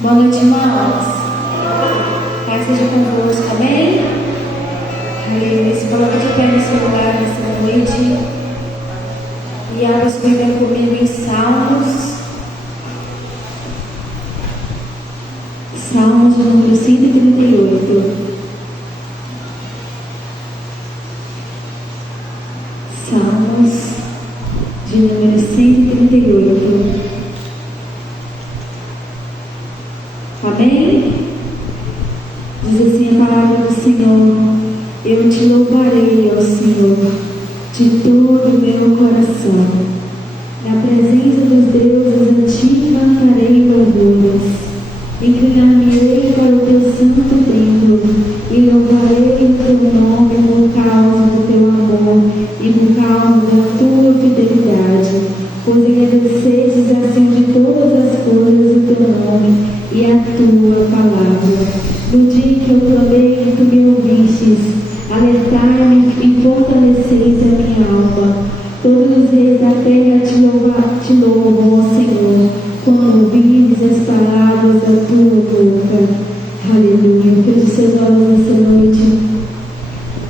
Boa noite, irmãos. Paz seja convosco, amém? Aleluia. Se coloca de pé nesse lugar, nessa noite. E abra sua Bíblia comigo em Salmos. Salmos de número 138. Salmos de número 138. Amém? Diz assim a palavra do Senhor: eu te louvarei, ó Senhor, de todo o meu coração. Na presença dos deuses a ti cantarei louvores. Inclinar-me-ei para o teu santo templo e louvarei o teu nome por causa do teu amor e por causa da tua fidelidade. Pois engrandecestes acima de todas as coisas o teu nome e a tua palavra. No dia em que eu clamei, tu me ouvistes. Alertai-me e fortaleceis a minha alma. Todos os reis da terra te louvam, ó Senhor, quando ouvires as palavras da tua boca. Aleluia. Feche seus olhos nessa noite.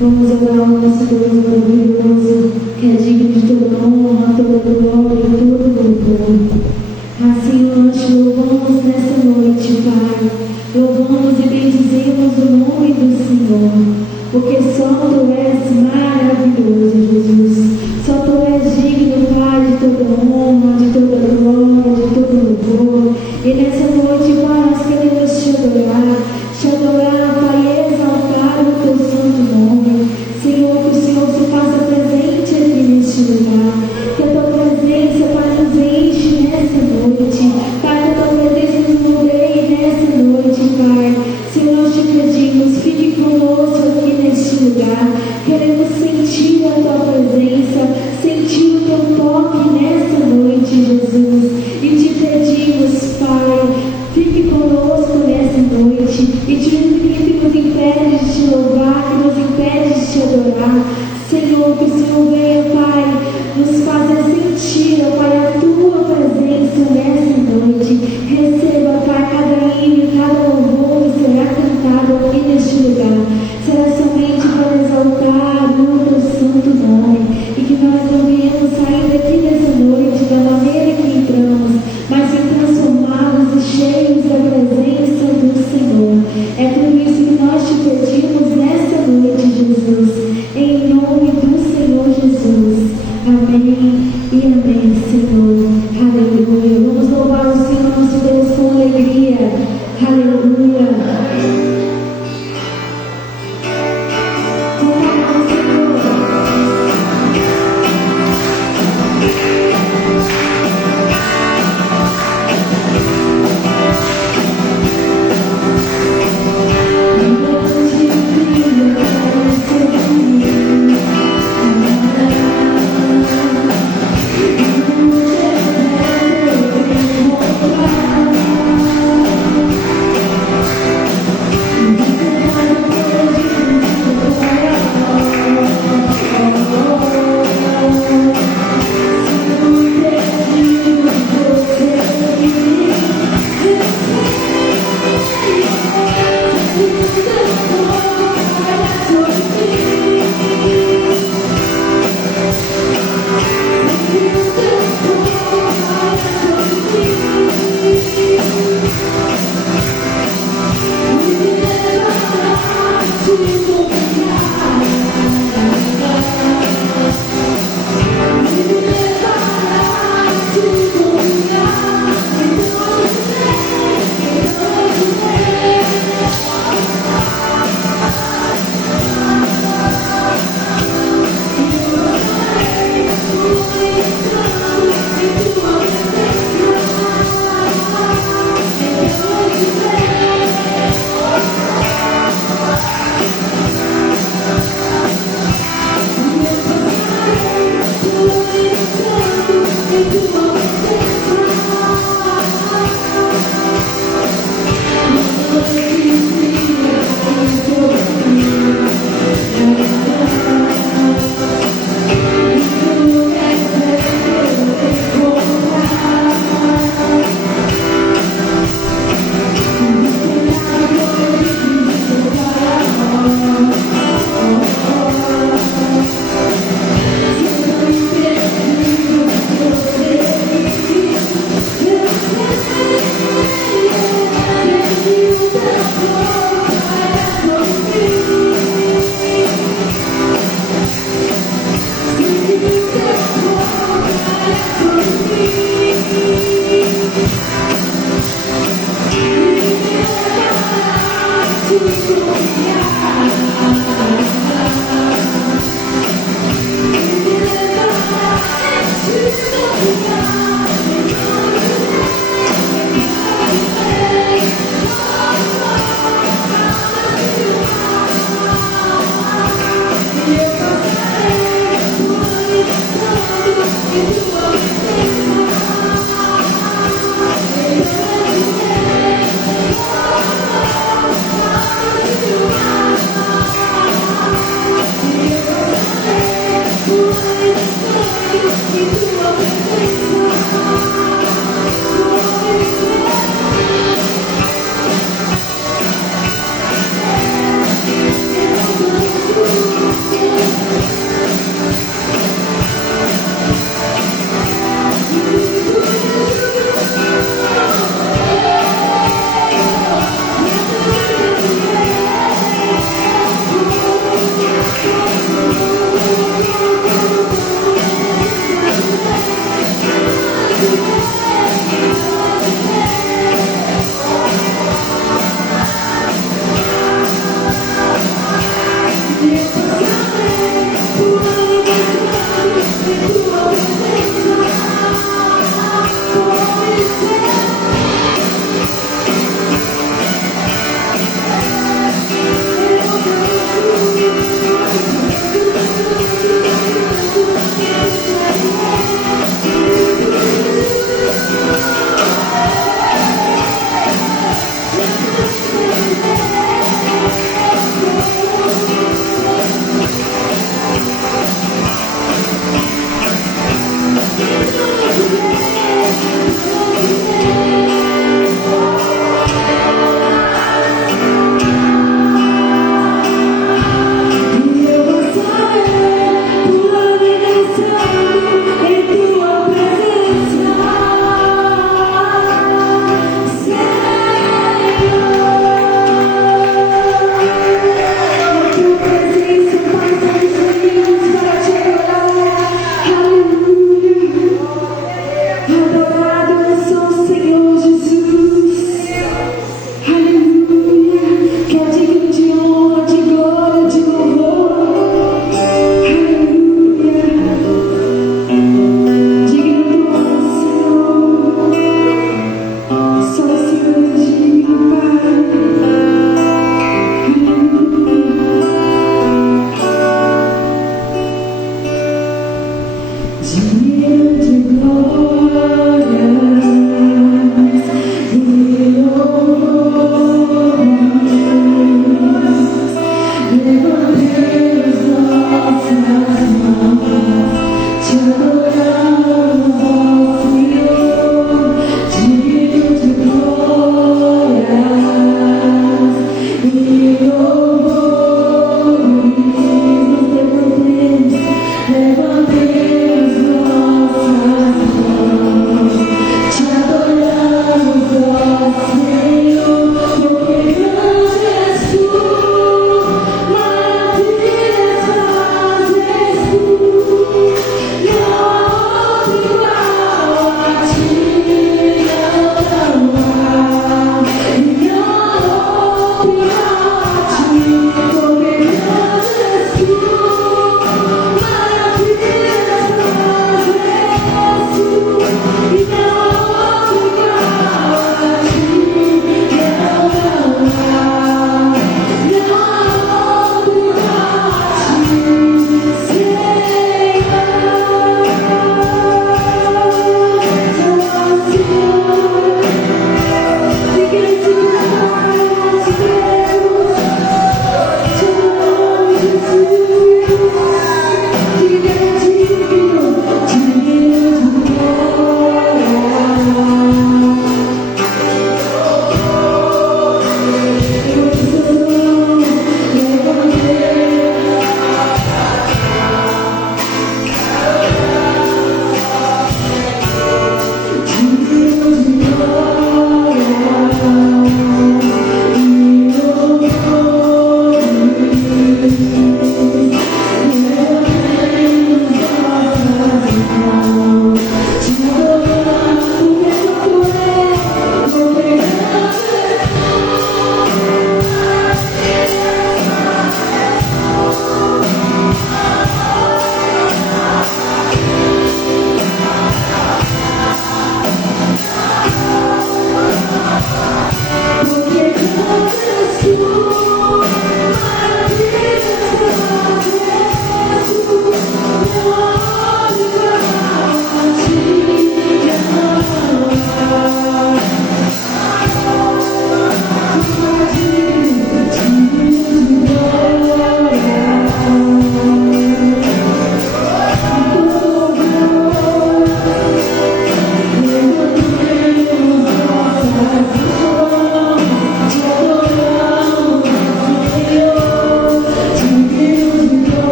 Vamos orar ao nosso Deus maravilhoso, que é digno de toda honra, toda glória e todo louvor. Assim nós te louvamos nesta noite, Pai. Louvamos e bendizemos o nome do Senhor, porque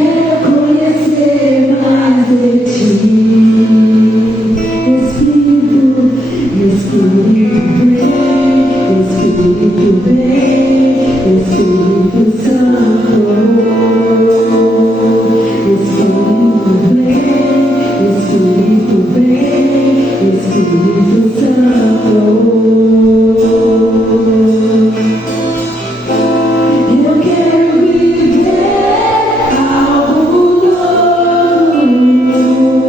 quero conhecer mais de ti. Espírito, Espírito vem, Espírito vem, Espírito Santo. Espírito vem, Espírito Santo. Eu quero viver algo novo.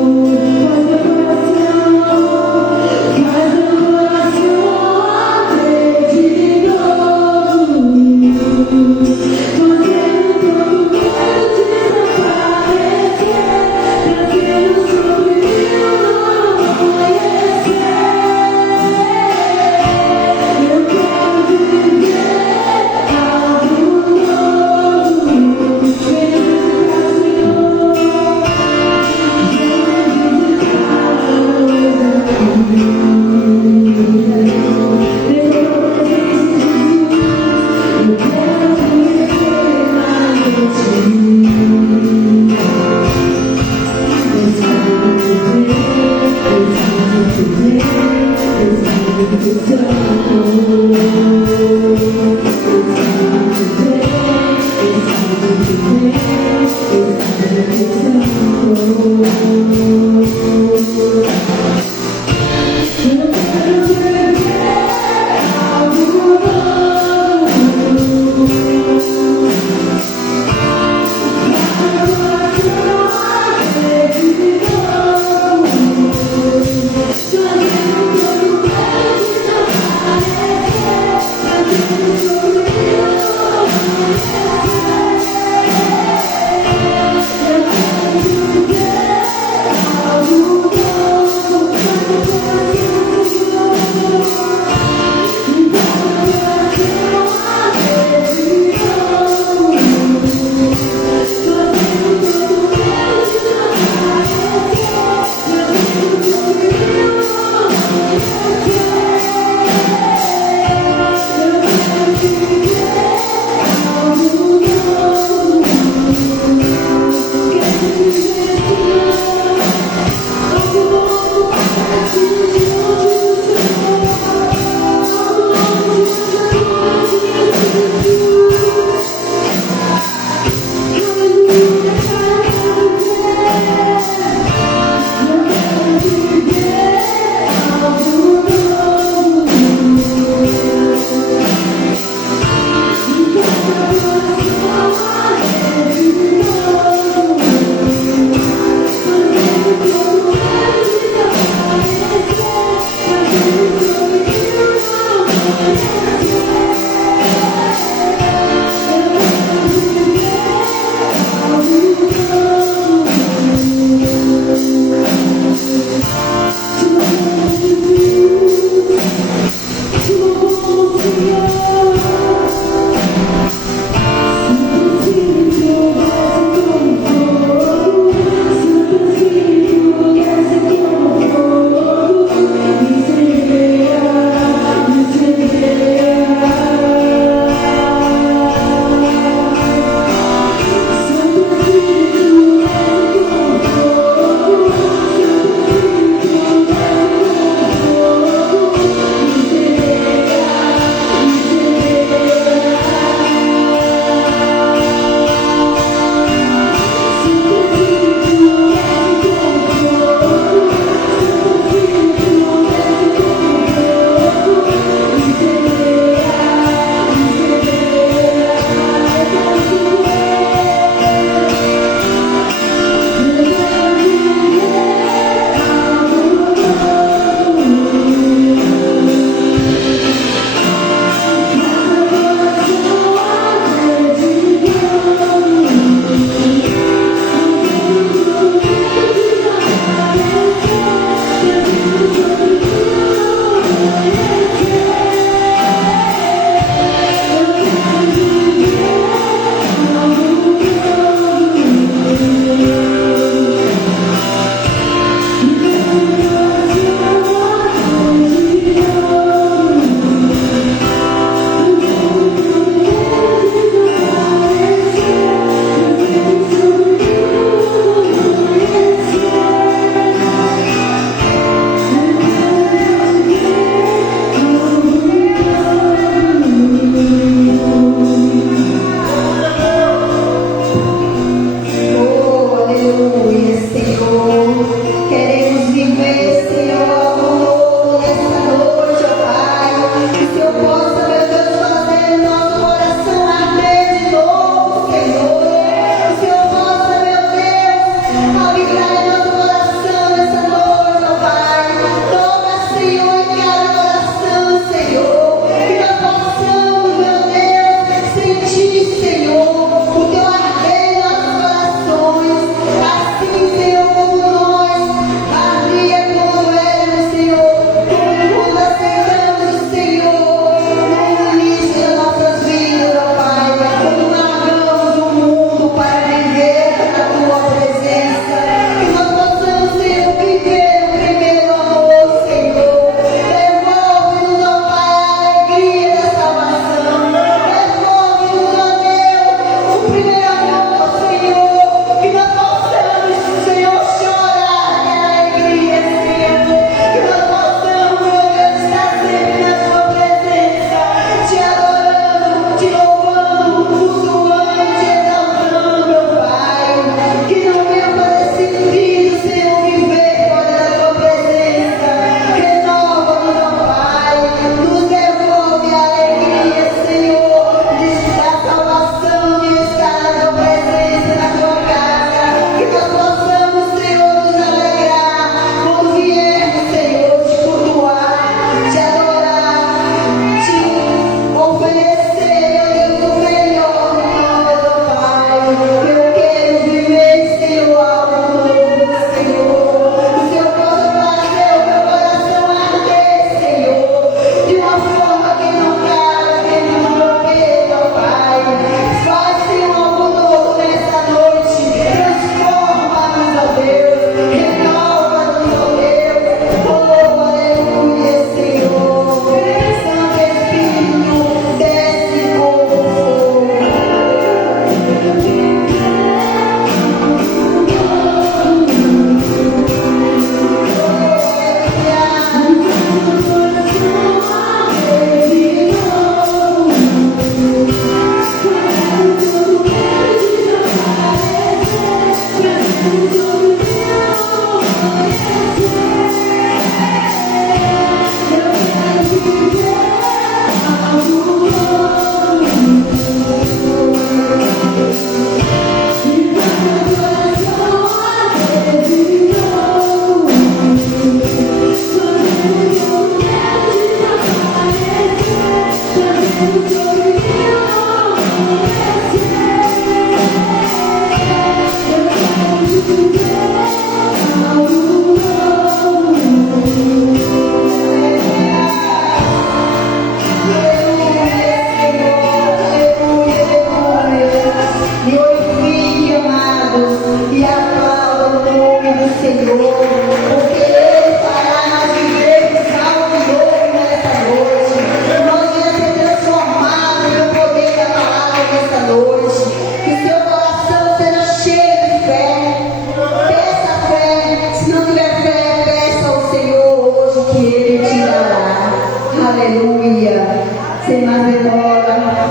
Aleluia. Sem mais demora,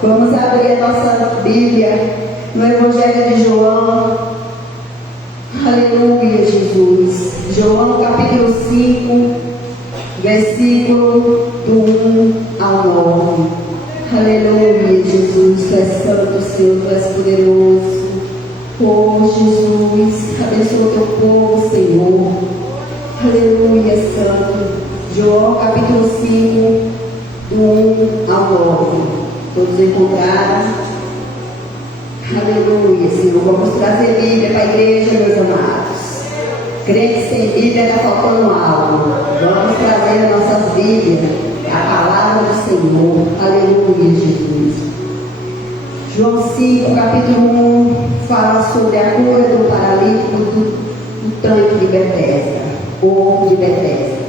vamos abrir a nossa Bíblia no Evangelho de João. Aleluia, Jesus. João capítulo 5, versículo do 1 ao 9. Aleluia, Jesus. Tu és santo, Senhor, tu és poderoso. Oh, Jesus, abençoa o teu povo, Senhor. Aleluia, santo. João capítulo 5, do 1 ao 9. Todos encontraram? Aleluia, Senhor. Vamos trazer Bíblia para a igreja, meus amados. Crente sem Bíblia está faltando algo. Vamos trazer as nossas Bíblias, a palavra do Senhor. Aleluia, Jesus. João 5, capítulo 1, fala sobre a cura do paralítico do tanque de Betesda, ou de Betesda,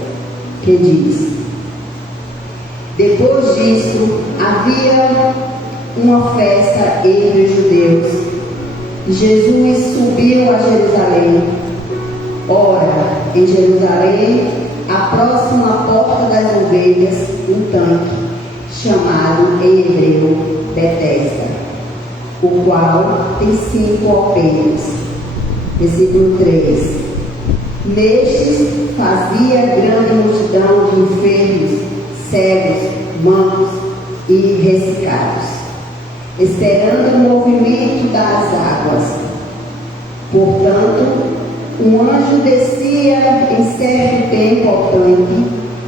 que diz: depois disso, havia uma festa entre os judeus. Jesus subiu a Jerusalém. Ora, em Jerusalém, a próxima porta das ovelhas, um tanque, chamado em hebreu Betesda, o qual tem 5 alpeias. Versículo 3. Nestes fazia grande multidão de enfermos, cegos, mancos e ressecados, esperando o movimento das águas. Portanto, um anjo descia em certo tempo ao tanque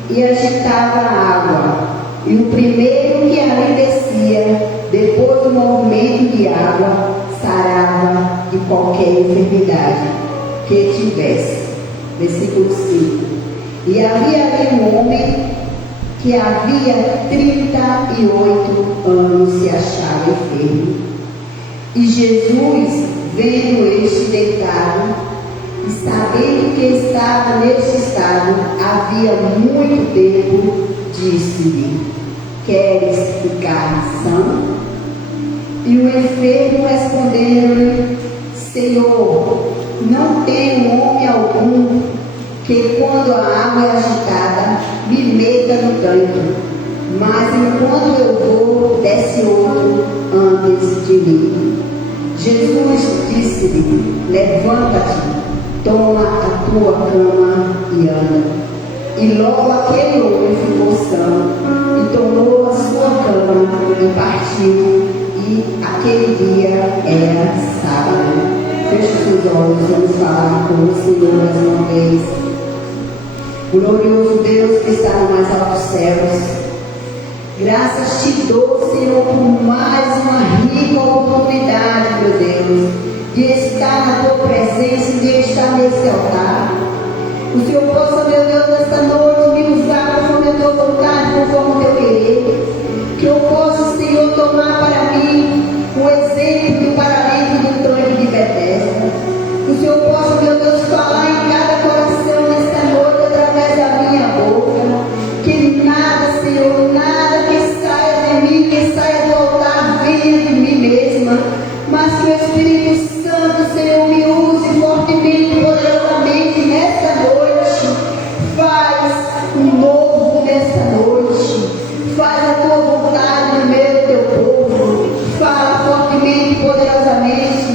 e agitava a água, e o primeiro que ali descia, depois do movimento de água, sarava de qualquer enfermidade que tivesse. Versículo 5. E havia ali um homem que havia 38 anos se achava enfermo. E Jesus, vendo este deitado, e sabendo que estava neste estado havia muito tempo, disse-lhe: queres ficar são? E o enfermo respondeu-lhe: Senhor, não tenho homem algum que, quando a água é agitada, me meta no tanque, mas enquanto eu vou, desce outro antes de mim. Jesus disse-lhe: levanta-te, toma a tua cama e anda. E logo aquele homem ficou são, e tomou a sua cama e partiu, e aquele dia era sábado. Feche seus olhos, vamos falar com o Senhor mais uma vez. Glorioso Deus que está no mais altos céus, graças te dou, Senhor, por mais uma rica oportunidade, meu Deus, de estar na tua presença e de estar nesse altar. O Senhor possa, meu Deus, nesta noite me usar conforme a tua vontade, conforme o teu querer. Que eu possa, Senhor, tomar para mim o exemplo do paralítico do tanque de Betesda. Que o Senhor possa, meu Deus, falar em cada coração nesta noite através da minha boca. Que nada, Senhor, nada que saia de mim, que saia do altar, venha de mim mesma. Mas que o Espírito Santo, Senhor, me use fortemente, poderosamente nesta noite. Faz um novo nesta noite. Faz a tua vontade no meio do teu povo. Fala fortemente, poderosamente.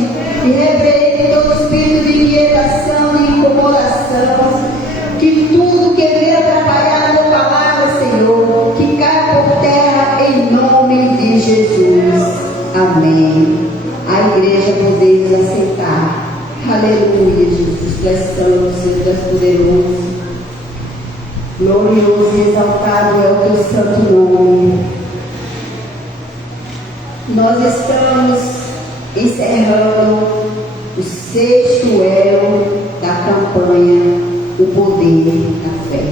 E repreende todo espírito de inquietação, de incomodação. Que tudo que venha atrapalhar a tua palavra, Senhor, que caia por terra em nome de Jesus. Amém. A igreja podemos aceitar. Aleluia, Jesus. Tu és santo, Senhor, tu és poderoso. Glorioso e exaltado é o teu santo nome. Nós estamos encerrando o 6º elo da campanha O Poder da Fé.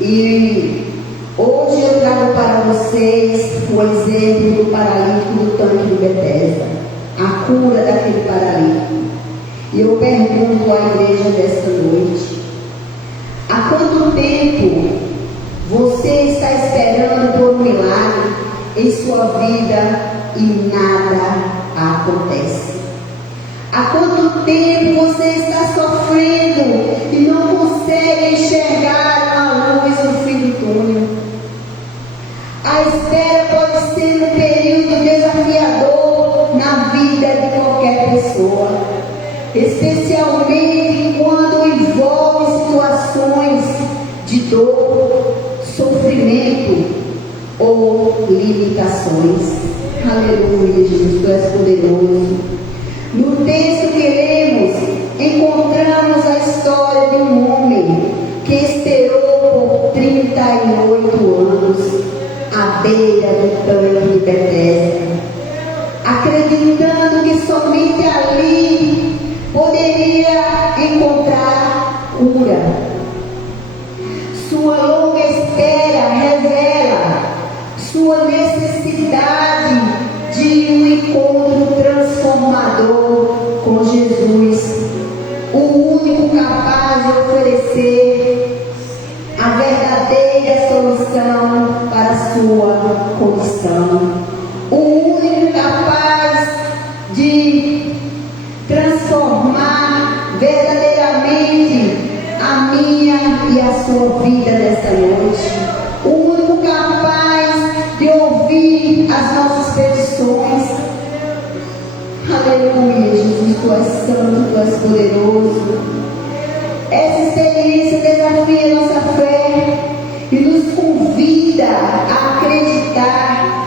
E hoje eu trago para vocês o exemplo do paralítico do tanque de Betesda, a cura daquele paralítico. E eu pergunto à igreja desta noite: há quanto tempo você está esperando por um milagre em sua vida e nada acontece? Há quanto tempo você está sofrendo e não consegue enxergar uma A espera pode ser um período desafiador na vida de qualquer pessoa, especialmente quando envolve situações de dor, sofrimento ou limitações. Aleluia, Jesus, tu és poderoso. No texto que lemos, encontramos a história de um homem que esperou por 38 anos à beira do tanque de Betesda, acreditando que somente ali poderia encontrar cura. Sua longa espera revela sua necessidade de um encontro transformador com Jesus, o único capaz de oferecer a verdadeira solução para a sua condição, o único capaz de transformar verdadeiramente a minha e a sua vida nesta noite, o único capaz de ouvir as nossas petições. Aleluia, Jesus, tu és santo, tu és poderoso. Essa experiência desafia nossa fé e nos convida a acreditar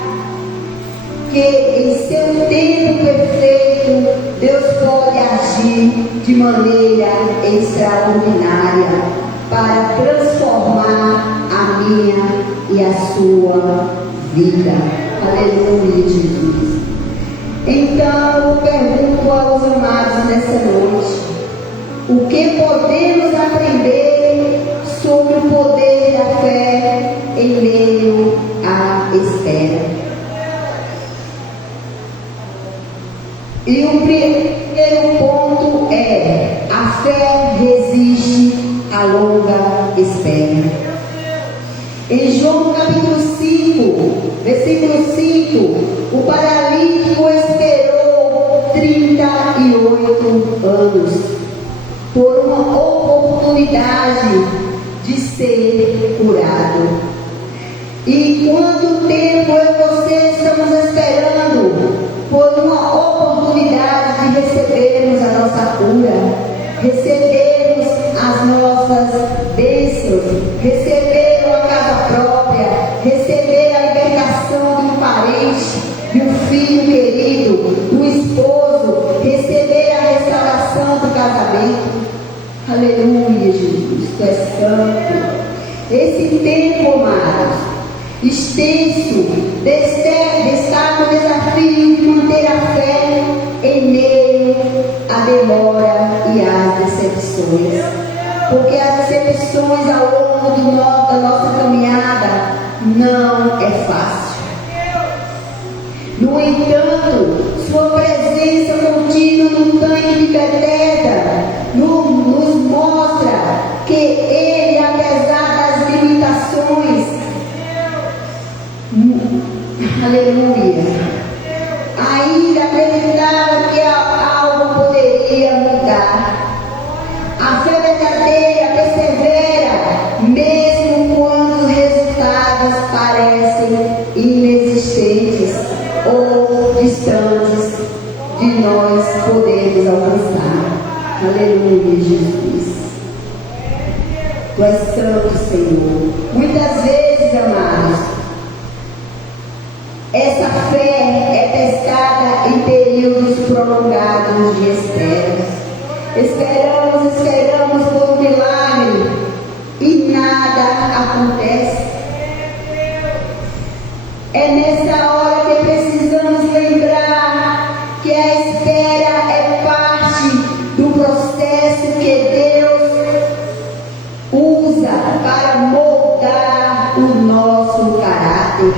que em seu tempo perfeito Deus pode agir de maneira extraordinária para transformar a minha e a sua vida. Aleluia, Jesus. Então eu pergunto aos amados nessa noite: o que podemos aprender sobre o poder da fé em meio à espera? E o primeiro ponto é: a fé resiste à longa espera. Em João capítulo 5, versículo 5, o paralítico esperou 38 anos por uma oportunidade de ser curado. E quanto tempo eu e você estamos esperando por uma oportunidade de recebermos a nossa cura, recebermos as nossas bênçãos, receber uma casa própria, receber a libertação de um parente, de um filho querido, do esposo, receber a restauração do casamento. Aleluia, Jesus, tu és santo. Esse tempo, amados, extenso, destaca o desafio de manter a fé em meio à demora e às decepções, porque as decepções ao longo da nossa caminhada não é fácil. No entanto, sua presença contínua no tanque de Betesda nos mostra que Ele, apesar das limitações, aleluia, ainda acreditava que algo poderia mudar. A fé verdadeira persevera mesmo quando os resultados parecem inexistentes ou distantes de nós podermos alcançar. Aleluia, Jesus. Tu és santo, Senhor. Muitas vezes, amados, essa fé é testada em períodos prolongados de espera. Esperamos por um milagre e nada acontece. É nessa hora que precisamos lembrar que a espera é parte do processo que Deus usa para moldar o nosso caráter,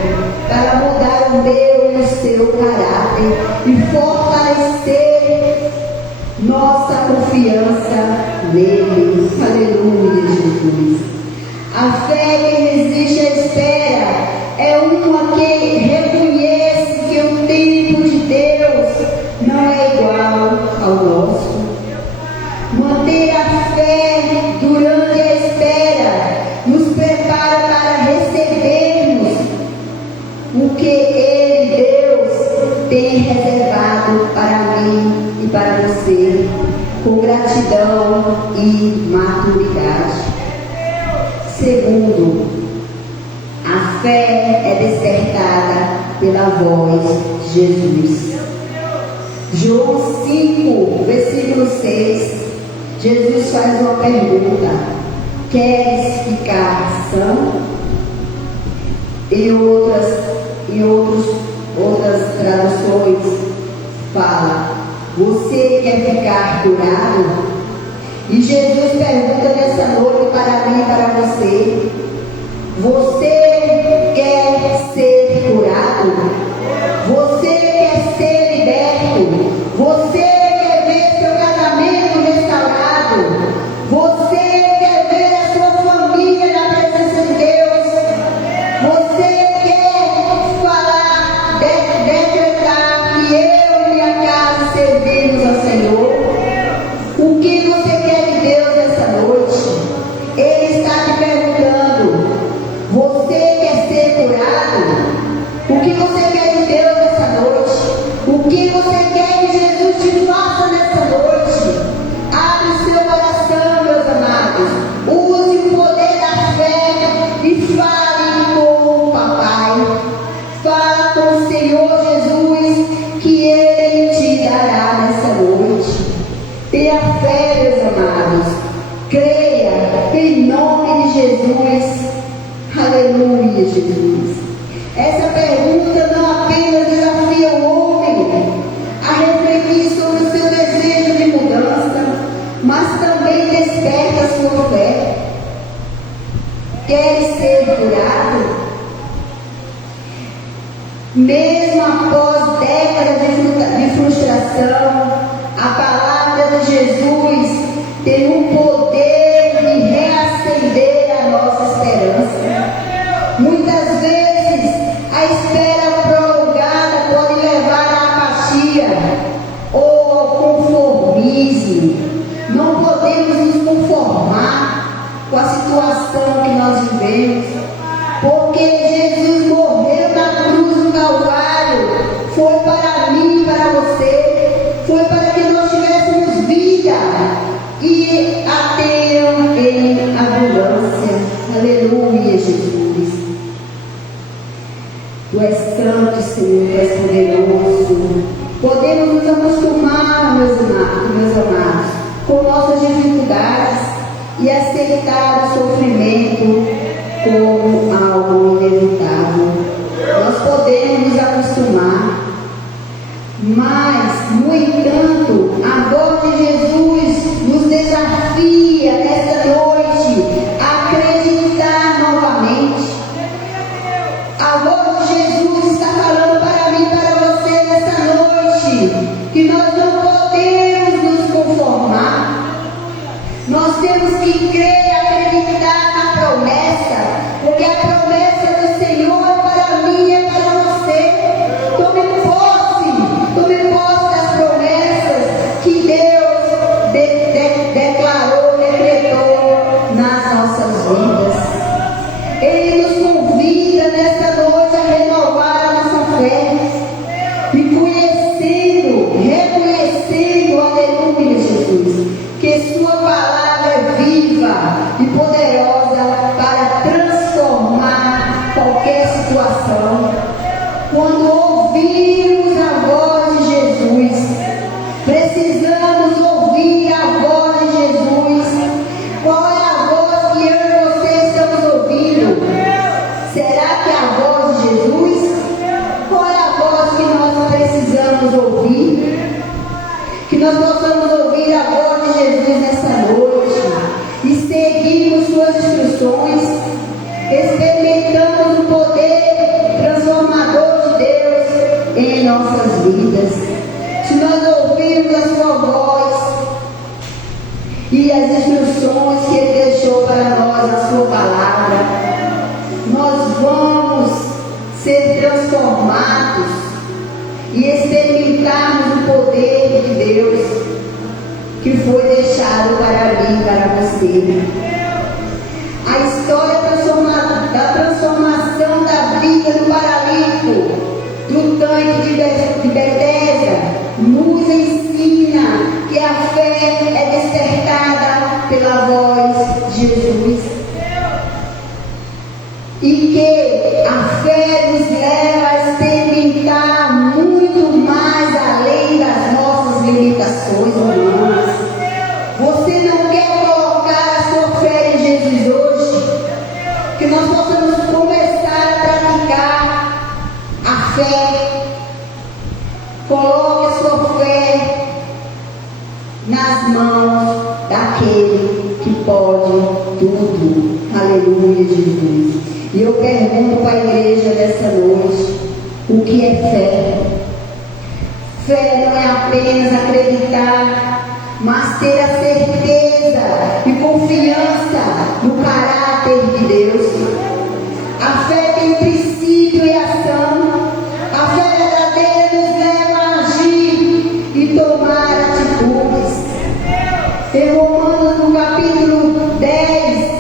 para mudar o meu e o seu caráter e fortalecer nossa confiança nele. Aleluia, Jesus. A fé que resiste à espera é uma que reconhece que o tempo de Deus não é igual ao nosso. Manter a fé durante a espera nos prepara para recebermos mim e para você, com gratidão e maturidade. Segundo, a fé é despertada pela voz de Jesus. João 5, versículo 6, Jesus faz uma pergunta: queres ficar são? Outras traduções fala: você quer ficar curado? E Jesus pergunta nessa noite para mim e para você: você quer ser curado? Você quer ser liberto? Você quer ver seu casamento restaurado? Você quer ver a sua família na presença de Deus? Você quer falar, decretar que eu e minha casa servimos ao Senhor? O que você quer de Deus essa noite? Ele está te perguntando: você quer ser curado? O que você quer de Deus nessa noite? O que você quer que Jesus te faça nessa noite? Abre o seu coração, meus amados. Use o poder da fé e fale com o Papai. Fala com o Senhor Jesus, que Ele te dará nessa noite. Tenha fé, meus amados. Creia em nome de Jesus. Aleluia, Jesus. Essa pergunta não apenas desafia o homem a refletir sobre o seu desejo de mudança, mas também desperta a sua fé. Quer ser curado? Mesmo após décadas de frustração, a palavra de Jesus tem o poder de reacender a nossa esperança. Muitas vezes a espera prolongada pode levar à apatia ou ao conformismo. Não podemos nos conformar com a situação que nós vivemos, porque Jesus morreu na cruz do Calvário. Foi para mim e para você, foi para que nós tivéssemos vida e a tenham em abundância. Aleluia, Jesus. Tu és santo, Senhor, Tu és poderoso. Podemos nos acostumar, meus amados, com nossas dificuldades e aceitar o sofrimento como algo inevitável. Nós podemos nos acostumar, mas, no entanto, a voz de Jesus nos desafia nesta noite a acreditar novamente. A voz de Jesus está falando para mim e para você nesta noite que nós não podemos nos conformar. Nós temos que crer e acreditar na promessa, porque a promessa do Senhor é para mim e é para você. Tome posse das promessas que Deus declarou, decretou nas nossas vidas. Ele nos convida nesta noite a renovar a nossa fé e reconhecendo, aleluia, Jesus, que Sua palavra é viva e poderosa para transformar qualquer situação. Quando ouvimos a voz de Jesus, precisamos ouvir a voz de Jesus. Qual é a voz que eu e você estamos ouvindo? Será que é a voz de Jesus? Qual é a voz que nós precisamos ouvir? Que nós possamos ouvir a voz de Jesus nessa noite e seguirmos Suas instruções, experimentando o poder transformador de Deus em nossas vidas. Se nós ouvirmos a Sua voz e as instruções que Ele deixou para nós na Sua palavra, nós vamos ser transformados e experimentarmos o poder de Deus que foi deixado para mim e para você. A história da transformação da vida do paralítico do tanque de Betesda nos ensina que a fé é despertada pela voz de Jesus. E que a fé nos leva a experimentar muito mais além das nossas limitações humanas. Você não quer colocar a sua fé em Jesus hoje? Que nós possamos começar a praticar a fé. Coloque a sua fé nas mãos daquele que pode tudo. Aleluia, Jesus. E eu pergunto para a igreja dessa noite: o que é fé? Fé não é apenas acreditar, mas ter a certeza e confiança no caráter de Deus. A fé tem princípio e ação. A fé verdadeira nos leva a agir e tomar atitudes. Em Romanos, no capítulo 10,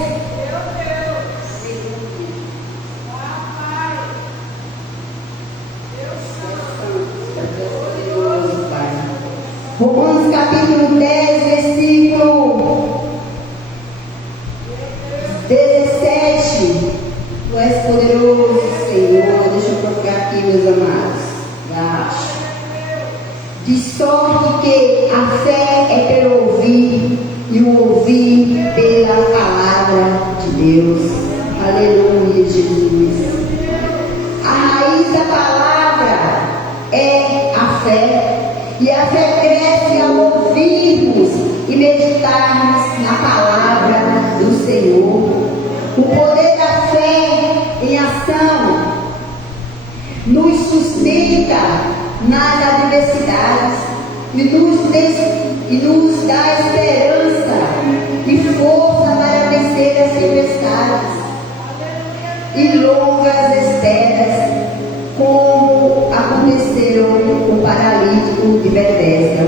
Romanos capítulo 10, versículo 17. Tu és poderoso, Senhor. Deixa eu procurar aqui, meus amados. Acho. De sorte que a fé é pelo ouvir, e o ouvir pela palavra de Deus. Aleluia, Jesus. A raiz da palavra é a fé. E a fé cresce ao ouvirmos e meditarmos na palavra do Senhor. O poder da fé em ação nos sustenta nas adversidades e nos dá esperança e força para vencer as tempestades e longas esperas, como aconteceu com o paralítico de Betesda.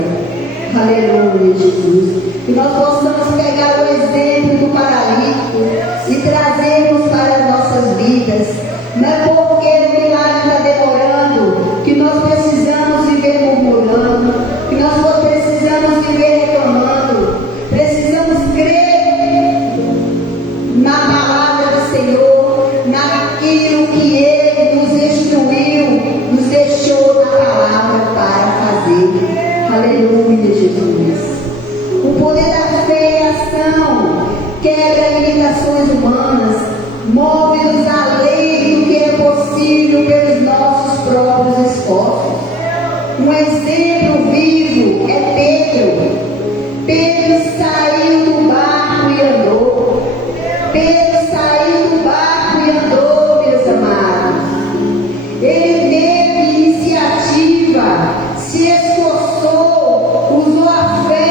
Aleluia, Jesus. Que nós possamos pegar o exemplo do paralítico e trazermos para as nossas vidas. Não é porque o milagre está demorando que nós precisamos viver murmurando, que nós precisamos viver reclamando. Precisamos crer na palavra do Senhor, naquilo que Ele nos instruiu, nos deixou na palavra para fazer. Aleluia, Jesus. O poder da fé em ação quebra limitações humanas, move-nos além do que é possível pelos nossos próprios esforços. Um exemplo vivo é Pedro. Pedro saiu do barco e andou. Pedro saiu do barco e andou, meus amados. Ele teve iniciativa, se esforçou, usou a fé,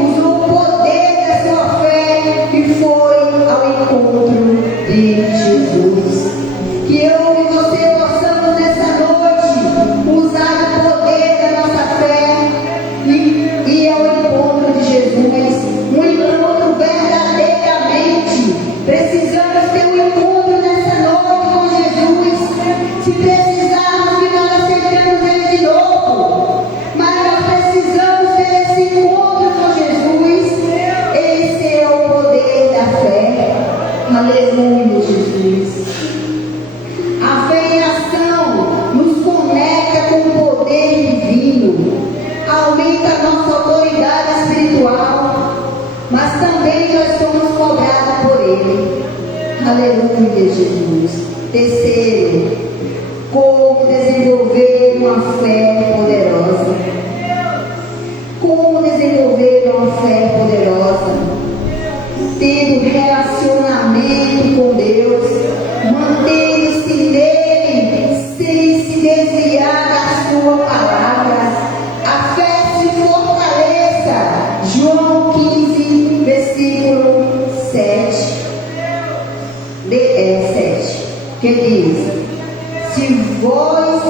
usou o poder da sua fé e foi ao encontro de Jesus. Que eu e você possamos nessa noite usar o poder da nossa fé e ir ao encontro de Jesus. Um encontro verdadeiramente. Precisamos ter um encontro nessa noite com Jesus. Se precisarmos que nós aceitamos Ele de novo, mas nós precisamos ter esse encontro com Jesus. Esse é o poder da fé. Aleluia, Jesus. A fé em ação nos conecta com o poder divino, aumenta a nossa autoridade espiritual, mas também nós somos cobrados por Ele. Aleluia, Jesus. Terceiro, como desenvolver uma fé poderosa. Como desenvolver uma fé poderosa? Tendo relacionamento com Deus, mantendo-se nele, sem se desviar da sua palavra. A fé se fortaleça. João 15, versículo 7. 7, que diz: se vós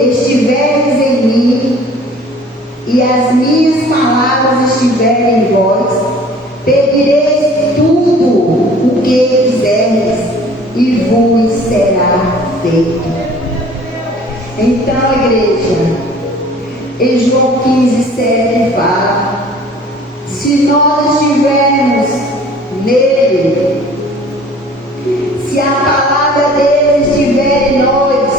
estiverdes em mim e as minhas palavras estiverem em vós, pedireis tudo o que quiserdes e vos será feito. Então, igreja, Em João 15:7 fala: se nós estivermos nele, se a palavra dele estiver em nós,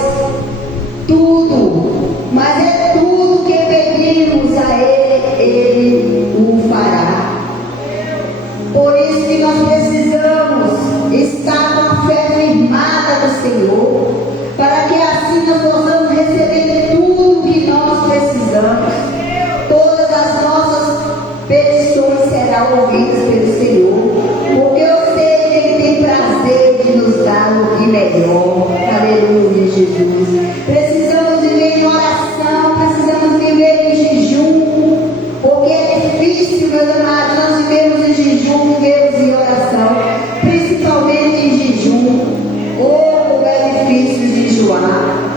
tudo, mas é tudo que pedimos a ele, ele o fará. Por isso que nós precisamos estar com a fé firmada no Senhor, para que assim nós possamos receber tudo que nós precisamos. Todas as nossas petições serão ouvidas pelo Senhor, porque eu sei que Ele tem prazer de nos dar o que melhor. Aleluia, Jesus. Precisamos viver em oração, precisamos viver em jejum, porque é difícil, meus amados, nós vivemos em jejum, vivemos em oração, principalmente em jejum. Como é difícil jejuar.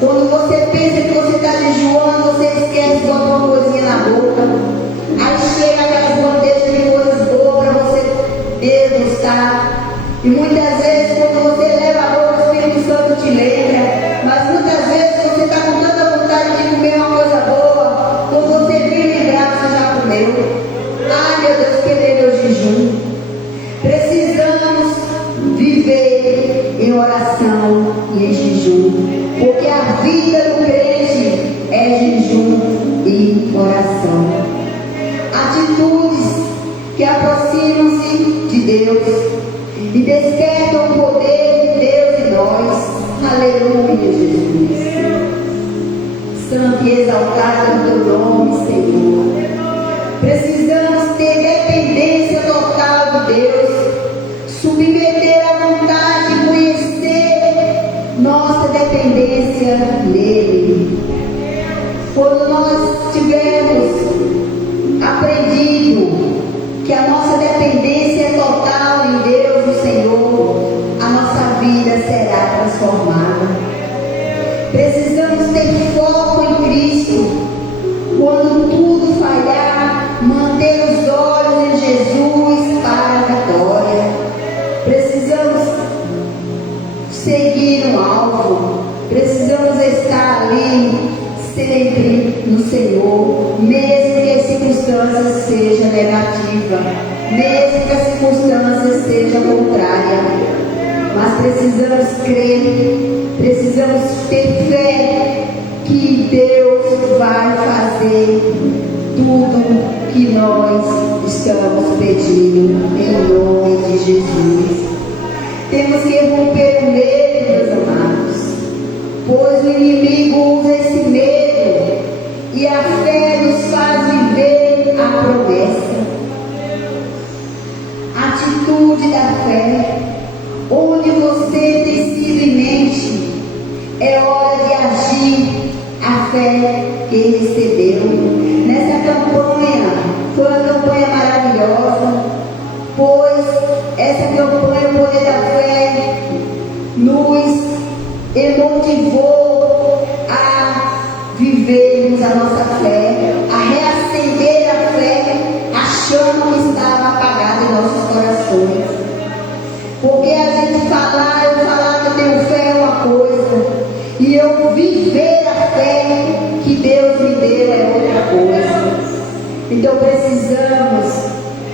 Quando você pensa que você está jejuando, você esquece de botar uma coisinha na boca. Aí chega aquelas bandejas de coisas boas para você degustar. E muitas vezes, quando você leva a boca, o Espírito Santo te lembra. Mas muitas vezes você está com tanta vontade de comer uma coisa boa, quando você vir lembrar, você já comeu. Ai, meu Deus, quebrei meu jejum. Precisamos viver em oração e em jejum, porque a vida do crente é jejum e oração. Atitudes que aproximam-se de Deus e despertam o poder de Deus em nós. Aleluia, Jesus. Santo e exaltado é o teu nome, Senhor. Precisamos ter dependência total de Deus, submeter a vontade e conhecer nossa dependência nele. Quando nós tivermos aprendido que a nossa dependência é total em Deus, no Senhor, a nossa vida será transformada. Precisamos ter foco em Cristo. Quando tudo falhar, manter os olhos em Jesus para a vitória. Precisamos seguir um alvo. Precisamos estar ali sempre no Senhor, mesmo que as circunstâncias sejam negativas, mesmo que as circunstâncias sejam contrárias. Mas precisamos crer, precisamos ter fé que Deus vai fazer tudo que nós estamos pedindo em nome de Jesus. Temos que romper o medo, meus amados, pois o inimigo usa esse medo e a fé nos faz viver a promessa. Atitude da fé. Onde você tem sido em mente, é hora de agir a fé que recebeu. Nessa campanha, foi uma campanha maravilhosa, pois essa campanha, o poder da fé, nos motivou a vivermos a nossa fé, a reacender a fé, a chama que estava apagada em nossos corações. Porque a gente falar que eu tenho fé é uma coisa, e eu viver a fé que Deus me deu é outra coisa. Então precisamos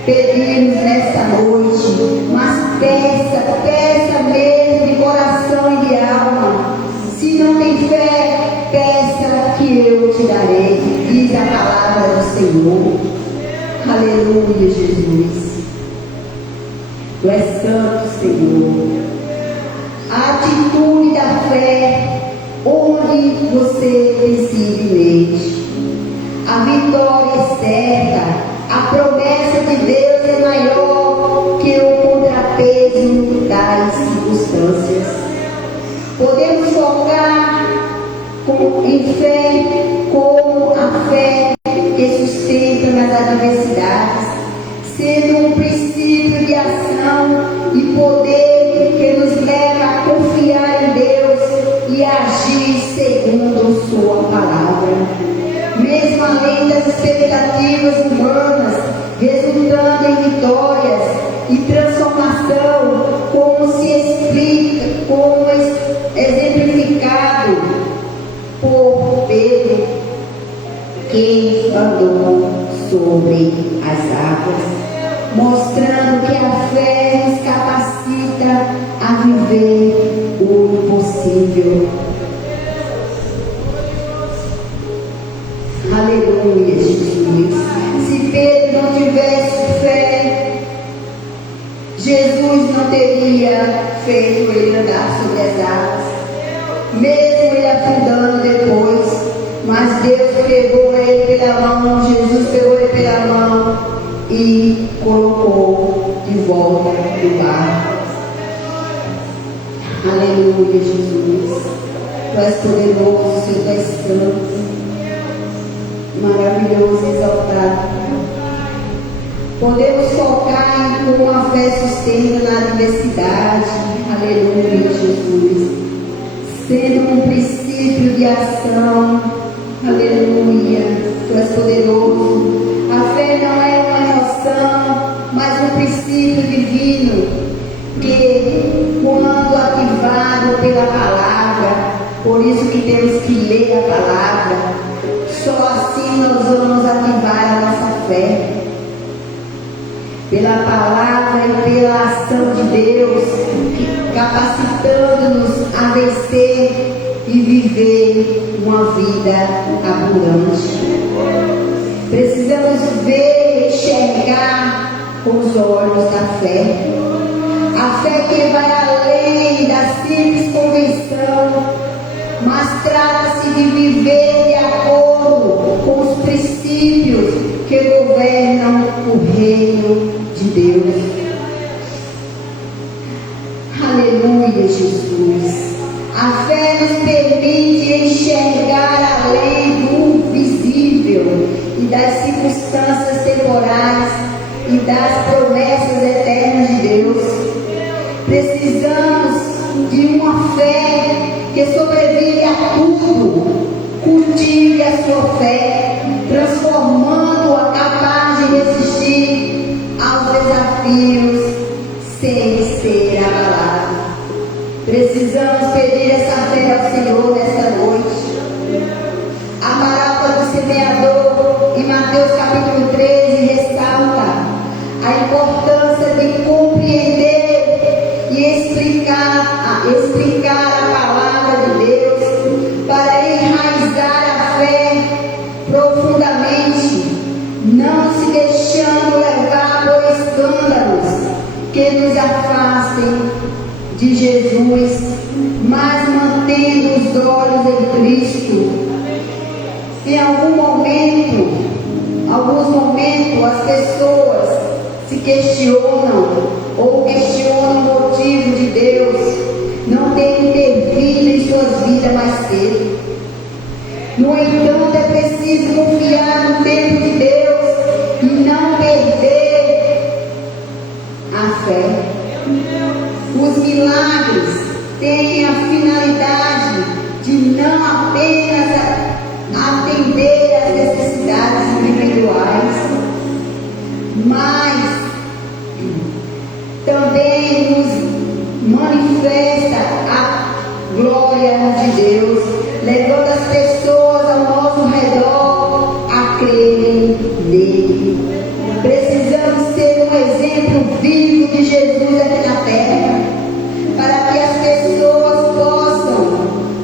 pedir nesta noite, mas peça mesmo de coração e de alma. Se não tem fé, peça que eu te darei, diz a palavra do Senhor. Aleluia, Jesus. Tu és santo, Senhor. A atitude da fé, onde você decide mente. A vitória é certa. A promessa de Deus é maior que o contrapeso das circunstâncias. Podemos focar em fé como a fé que sustenta nas adversidades, sendo um princípio de ação e poder que nos leva a confiar em Deus e agir segundo sua palavra, mesmo além das expectativas humanas, resultando em vitórias e transformação, como se explica, como exemplificado por Pedro. ele andou sobre as águas, mostrando que a fé nos capacita a viver o impossível. Aleluia, Jesus. Se Pedro não tivesse fé, Jesus não teria feito ele andar sobre as águas, mesmo ele afundando depois. Mas Deus pegou ele pela mão, Jesus pegou ele pela mão e colocou de volta no barco. Aleluia, Jesus. Tu és poderoso, Senhor, tu és santo, maravilhoso, exaltado. Podemos focar em como a fé sustenta na adversidade. Aleluia, Jesus. Sendo um princípio de ação. Aleluia. Tu és poderoso. A fé não é uma emoção, mas um princípio divino que, quando ativado pela palavra, por isso que temos que ler a palavra, só assim nós vamos ativar a nossa fé. Pela palavra e pela ação de Deus, capacitando-nos a vencer e viver uma vida abundante. Precisamos ver e enxergar com os olhos da fé. A fé que vai além da simples convenção, mas trata-se de viver de acordo com os princípios que governam o reino de Deus. Aleluia, Jesus. A fé nos permite enxergar além do visível e das circunstâncias temporais e das promessas eternas de Deus. Precisamos de uma fé que sobrevive a tudo. Cultive a sua fé, transformando-a capaz de resistir aos desafios sem ser abalado. Precisamos pedir essa fé ao Senhor nesta noite. A parábola do semeador, em Mateus capítulo 13, ressalta a importância de compreender e explicar a palavra de Deus para enraizar a fé profundamente, não se deixando levar por escândalos que nos afastem de Jesus, mas mantendo os olhos em Cristo. Em alguns momentos as pessoas se questionam ou questionam o motivo de Deus não ter intervido em suas vidas mais cedo. No entanto, é preciso confiar no tempo de Deus e não perder a fé. Os milagres têm a finalidade de não apenas atender às necessidades individuais, mas também nos manifesta a glória de Deus, levando as pessoas ao nosso redor a crerem nele. Precisamos ser um exemplo vivo de Jesus aqui na terra, para que as pessoas possam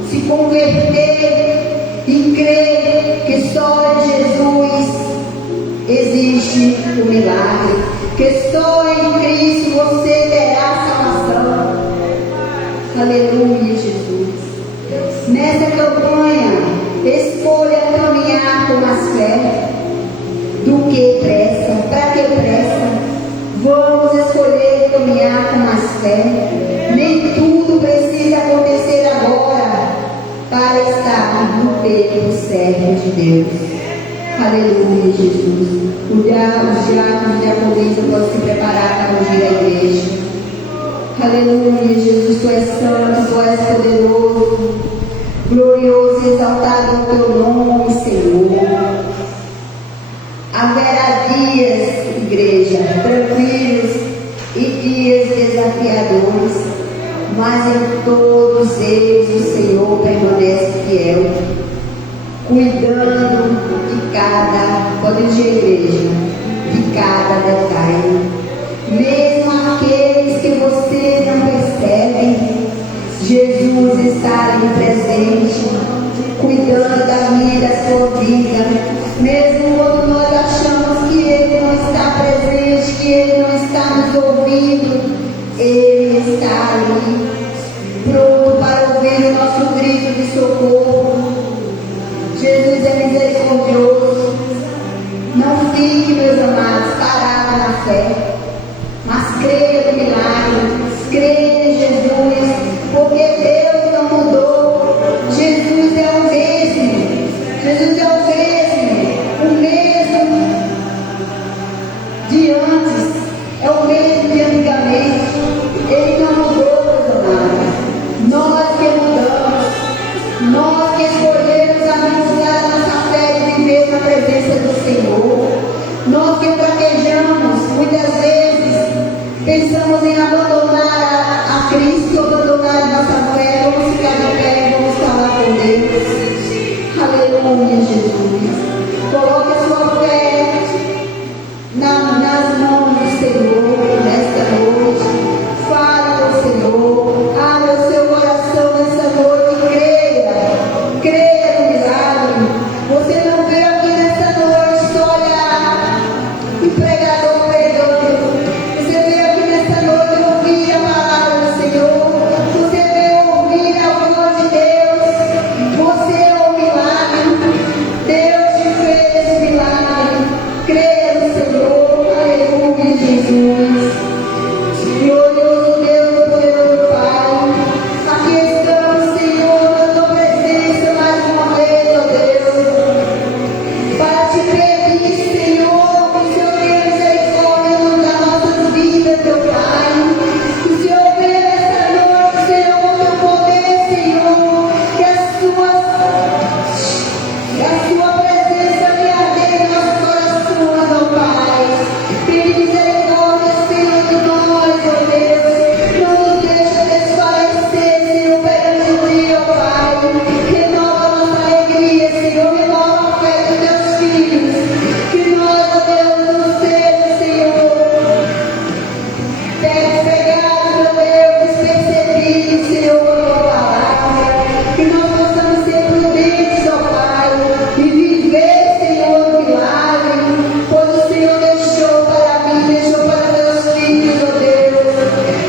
se converter e crer que só em Jesus existe o milagre, que só em Cristo você terá salvação. Aleluia, Jesus. Nessa campanha, escolha caminhar com mais fé do que pressa. Para que pressa? Vamos escolher caminhar com mais fé. Nem tudo precisa acontecer agora para estar no tempo certo de Deus. Aleluia, Jesus. Os diáconos e diaconisas podem se preparar para ungir a igreja. Aleluia, Jesus. Tu és santo, tu és poderoso, glorioso e exaltado é o teu nome, Senhor. Haverá dias, igreja, tranquilos e dias desafiadores, mas em todos eles o Senhor permanece fiel, cuidando de poder de igreja, de cada detalhe. Mesmo aqueles que você não percebe, Jesus está ali presente, cuidando da minha e da sua vida. Mesmo quando nós achamos que Ele não está presente, que Ele não está nos ouvindo, Ele está ali, pronto para ouvir o nosso grito de socorro. Jesus é misericordioso. Não fique, meus amados, parado na fé, mas creia no milagre, creia em Jesus, porque Deus não mudou. Jesus é o mesmo. Jesus é o mesmo de antes, é o mesmo de antigamente. Ele não mudou, meus amados. Nós que mudamos, nós que escolhemos anunciar a nossa fé e viver na presença do Senhor. Nós que fraquejamos, muitas vezes pensamos em abandonar a Cristo, abandonar a nossa fé. Vamos ficar de pé e vamos falar com Deus. Aleluia, Jesus. Coloque a sua fé nas mãos do Senhor nesta noite. Fale com o Senhor. Abra o seu coração nessa noite e creia no milagre. Você não veio aqui nessa noite só olhar e pregador pregando. Você veio aqui nessa noite ouvir a palavra do Senhor. Você veio ouvir a voz de Deus. Você é o milagre. Deus te fez milagre. Creia no Senhor. Aleluia, Jesus. Glorioso Deus, poderoso Pai. Aqui estamos, Senhor, na tua presença mais uma vez, ó Deus, para te pedir, Senhor, que o Senhor tenha misericórdia das nossas vidas, meu Pai. Que o Senhor venha nessa noite, Senhor, com teu poder, Senhor, que a sua presença venha arder em nossos corações, ó Pai. Tenha misericórdia, Senhor, de nós, ó Deus. Não nos deixa desfalecer, Senhor, perante ti, ó Pai. Renova a nossa alegria, Senhor, renova a fé dos teus filhos. Que nós, ó Deus, não seja, Senhor, pegado, meu Deus, despercebido, Senhor, com a tua palavra. Que nós possamos ser prudentes, ó Pai, e viver, Senhor, o milagre, pois o Senhor deixou para mim, deixou para meus filhos, ó Deus.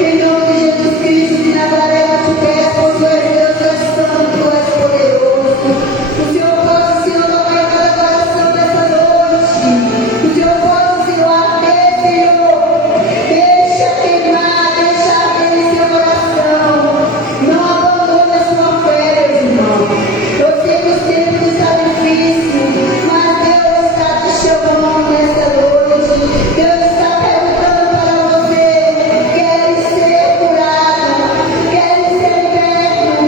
Em nome de Jesus Cristo de Nazaré, eu te peço, tu és Deus, tu és santo, tu és poderoso. O Senhor pode, Senhor, tocar em cada coração nessa noite. O Senhor pode, Senhor, arder, Senhor. Deixa queimar, deixa arder em seu coração. Não abandone a sua fé, meu irmão. Eu sei que os tempos estão difíceis, mas Deus está te chamando nessa noite. Deus está perguntando para você: queres ser curado? Queres ser liberto?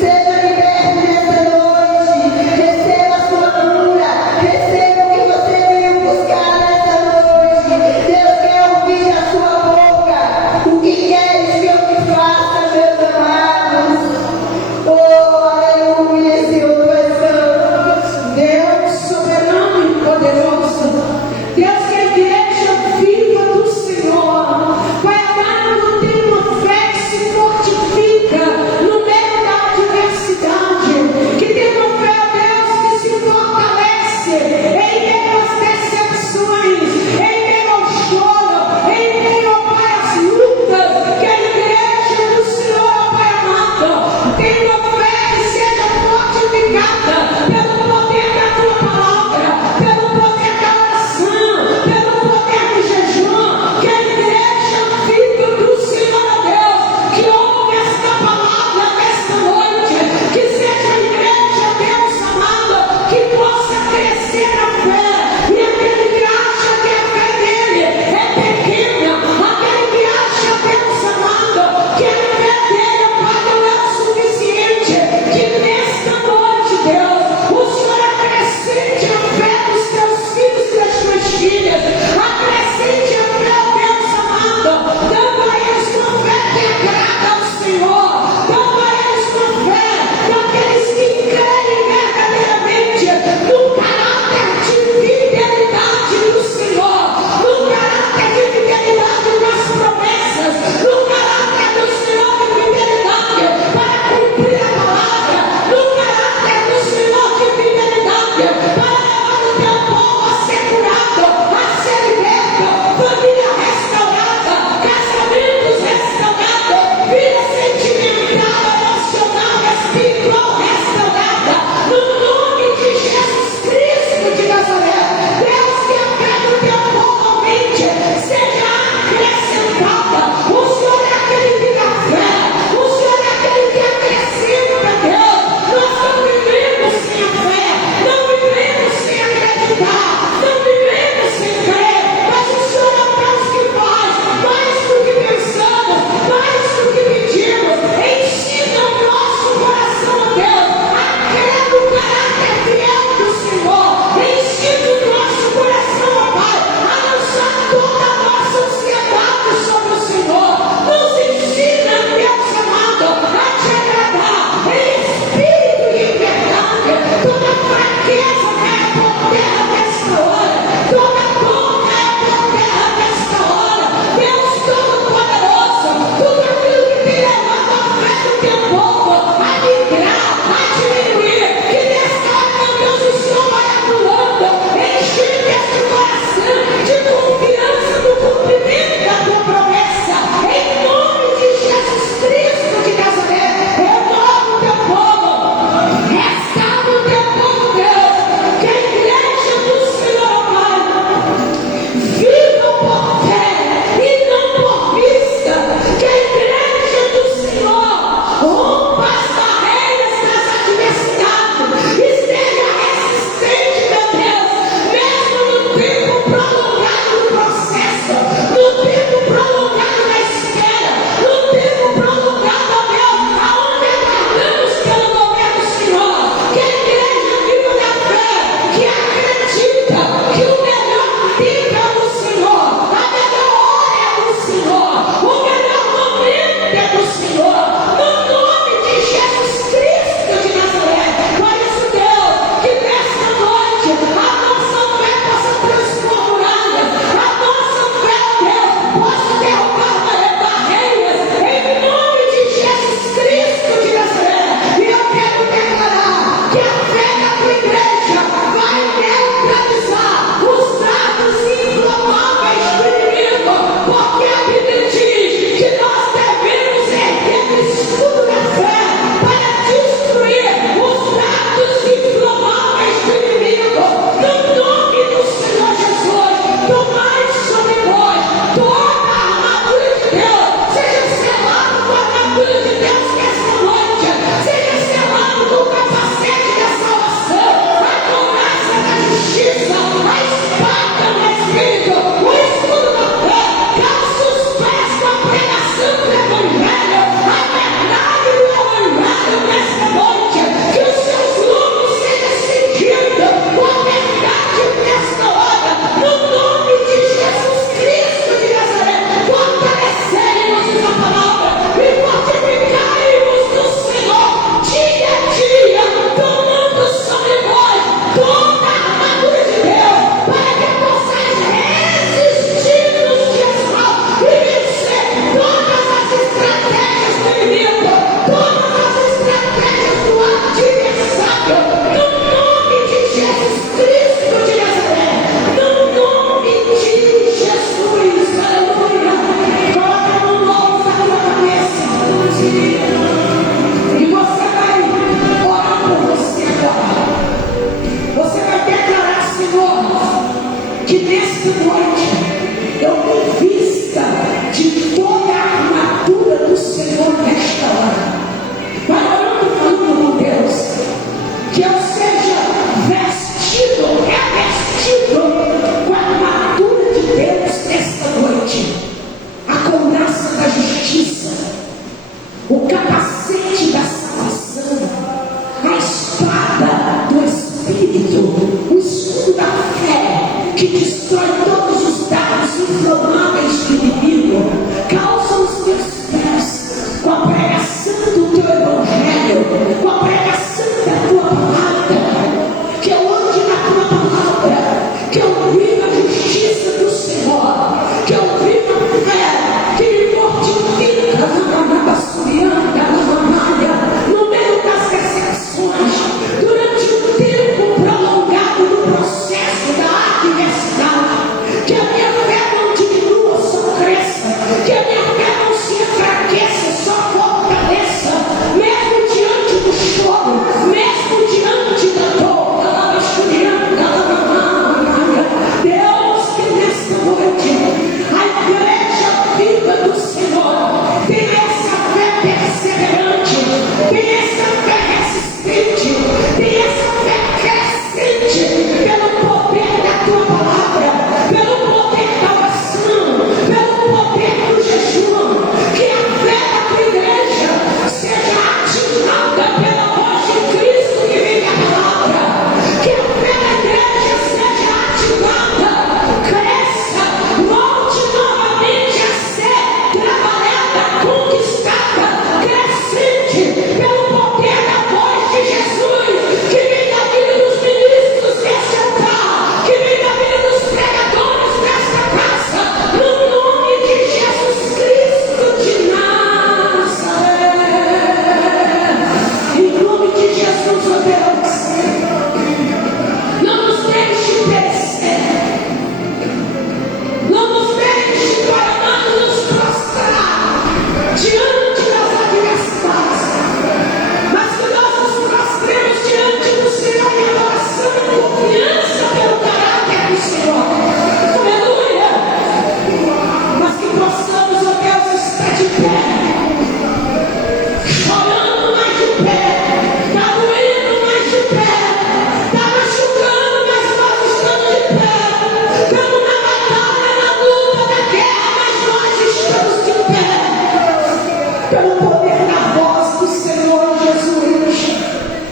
Seja liberto nessa noite. Receba a sua cura. Receba o que você veio buscar nessa noite. Deus quer ouvir a sua boca. O que queres que eu te faça, meus amados? Oh, aleluia, Senhor, tu és santo. Deus soberano e poderoso, Deus que é igreja que nesta noite eu me vista de toda a armadura do Senhor nesta hora. Vai orando, falando com Deus, que eu seja vestido, revestido com a armadura de Deus nesta noite, a couraça da justiça, o capacete da salvação, a espada do Espírito, o escudo da fé, que destrói todos os dardos inflamáveis do inimigo. Calça os teus pés com a pregação do teu evangelho, com a pregação da tua palavra, que eu ande na tua palavra, que eu viva a justiça do Senhor, que eu viva a fé, que me fortifica no meio das perseguições, durante um tempo prolongado no processo da adversidade, que a minha fé não diminua, só cresça, que a minha fé não se enfraqueça, só fortaleça, mesmo diante do choro, mesmo diante da dor. Deus, que nesta noite a igreja viva do Senhor tem essa fé perseverante, tem essa fé resistente, tem essa fé crescente pelo poder da tua palavra, pelo poder da oração, pelo poder do jejum. Que a fé da tua igreja seja ativada pela voz de Cristo que vive a palavra, que a fé da igreja seja ativada, cresça, volte novamente a ser trabalhada, conquistada, crescente pelo poder da voz de Jesus, que vem da vida dos ministros deste altar, que vem da vida dos pregadores desta casa, no nome de Jesus Cristo de Nazaré. Em nome de Jesus, ó Deus, não nos deixe perecer, não nos deixe para nós nos prostrar diante das adversidades, mas que nós nos prostremos diante do Senhor em adoração e confiança pelo caráter do Senhor. Aleluia! Mas que possamos, ó Deus, estar de pé, chorando mais de pé, tá doendo mais de pé, tá machucando, mas nós estamos de pé. Estamos na batalha, na luta, na guerra, mas nós estamos de pé. Pelo poder da voz do Senhor Jesus,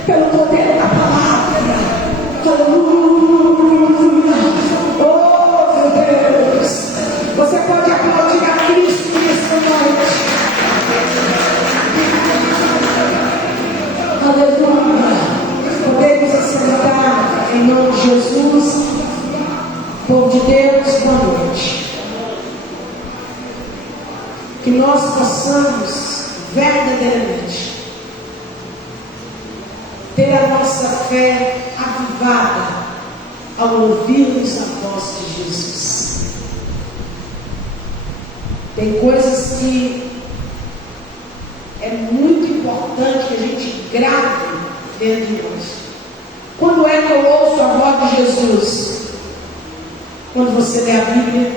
pelo poder da palavra. Aleluia! Oh, meu Deus! Você pode aplaudir a Cristo nesta noite. Aleluia! Podemos assentar em nome de Jesus. Povo de Deus, boa noite. Que nós possamos verdadeiramente ter a nossa fé avivada ao ouvirmos a voz de Jesus. Tem coisas que é muito importante que a gente grave dentro de nós. Quando é que eu ouço a voz de Jesus? Quando você lê a Bíblia,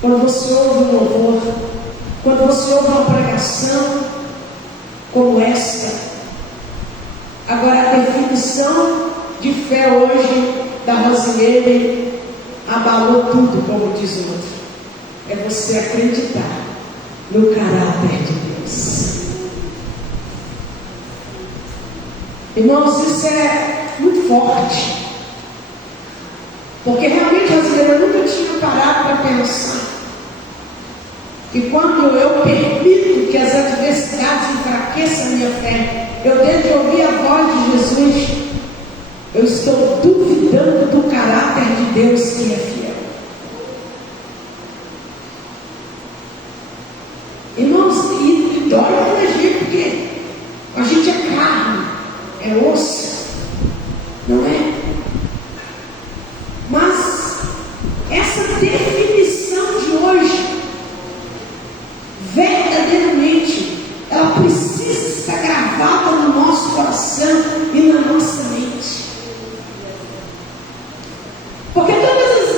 quando você ouve um louvor, quando você ouve uma pregação como esta. Agora, a definição de fé hoje da Rosilene abalou tudo, como diz o outro. É você acreditar no caráter de Deus. Irmãos, isso é muito forte. Porque realmente a Rosilene nunca tinha parado para pensar que quando eu permito que as adversidades enfraqueçam a minha fé, eu devo de ouvir a voz de Jesus, eu estou duvidando do caráter de Deus que é fiel. Irmãos, e dói para a gente, porque a gente é carne, é osso, não é? Mas essa definição de hoje, verdadeiramente, ela precisa estar gravada no nosso coração e na nossa mente. Porque todas as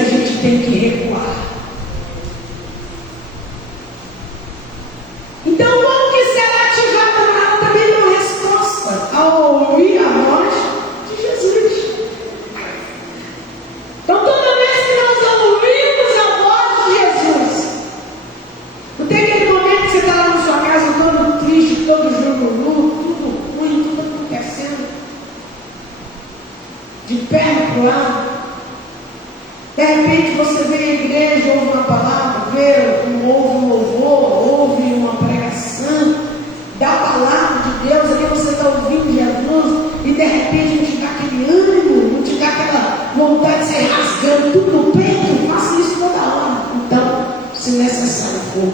que a gente tem que recuar. Então, como que será ativada na alta mesma resposta ao ouvir a voz de Jesus? Então, toda vez que nós ouvimos a voz de Jesus, não tem aquele momento que você está lá na sua casa todo triste, todo jururu, tudo ruim, tudo acontecendo, de perna para o ar. De repente você vem à igreja, ouve uma palavra, ouve um louvor, ouve uma pregação da palavra de Deus, ali você está ouvindo Jesus, e de repente não te dá aquele ânimo, não te dá aquela vontade de sair rasgando tudo no peito. Faça isso toda hora. Então, se necessário for,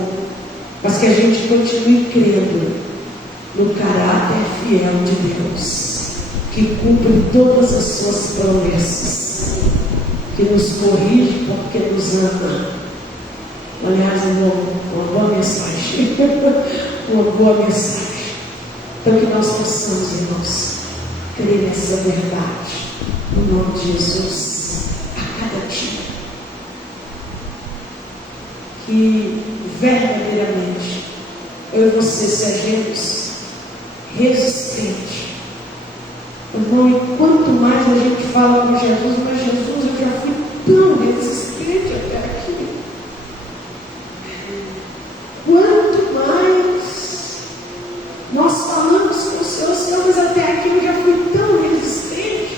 mas que a gente continue crendo no caráter fiel de Deus, que cumpre todas as suas promessas, que nos corrige porque nos ama. Aliás, uma boa mensagem. Uma boa mensagem. Então, que nós possamos, irmãos, crer nessa verdade, no nome de Jesus, a cada dia. Que verdadeiramente eu e você sejamos resistentes. Irmão, e quanto mais a gente fala com Jesus, mas Jesus, eu já fui tão resistente até aqui. Quanto mais nós falamos com o Senhor, mas até aqui eu já fui tão resistente.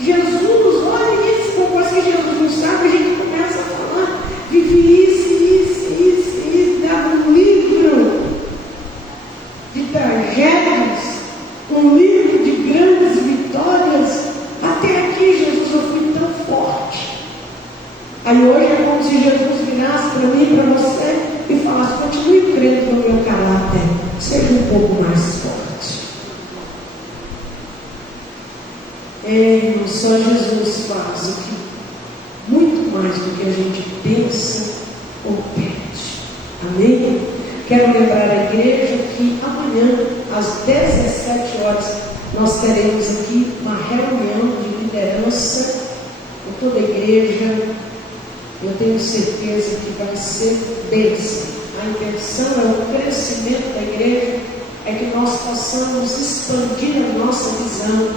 Jesus, olha isso, uma coisa que Jesus não sabe, a gente começa a falar, vive isso, dá um livro de tragédias, um livro de grandes vitórias. Até aqui, Jesus, eu fui tão forte. Aí hoje é como se Jesus virasse para mim, para você, e falasse: continue crendo no meu caráter, seja um pouco mais forte. Só Jesus faz o que muito mais do que a gente pensa ou pede. Amém? Quero lembrar a igreja que amanhã, às 17 horas, nós teremos aqui uma reunião de liderança com toda a igreja. Eu tenho certeza que vai ser bênção. A intenção é o crescimento da igreja, é que nós possamos expandir a nossa visão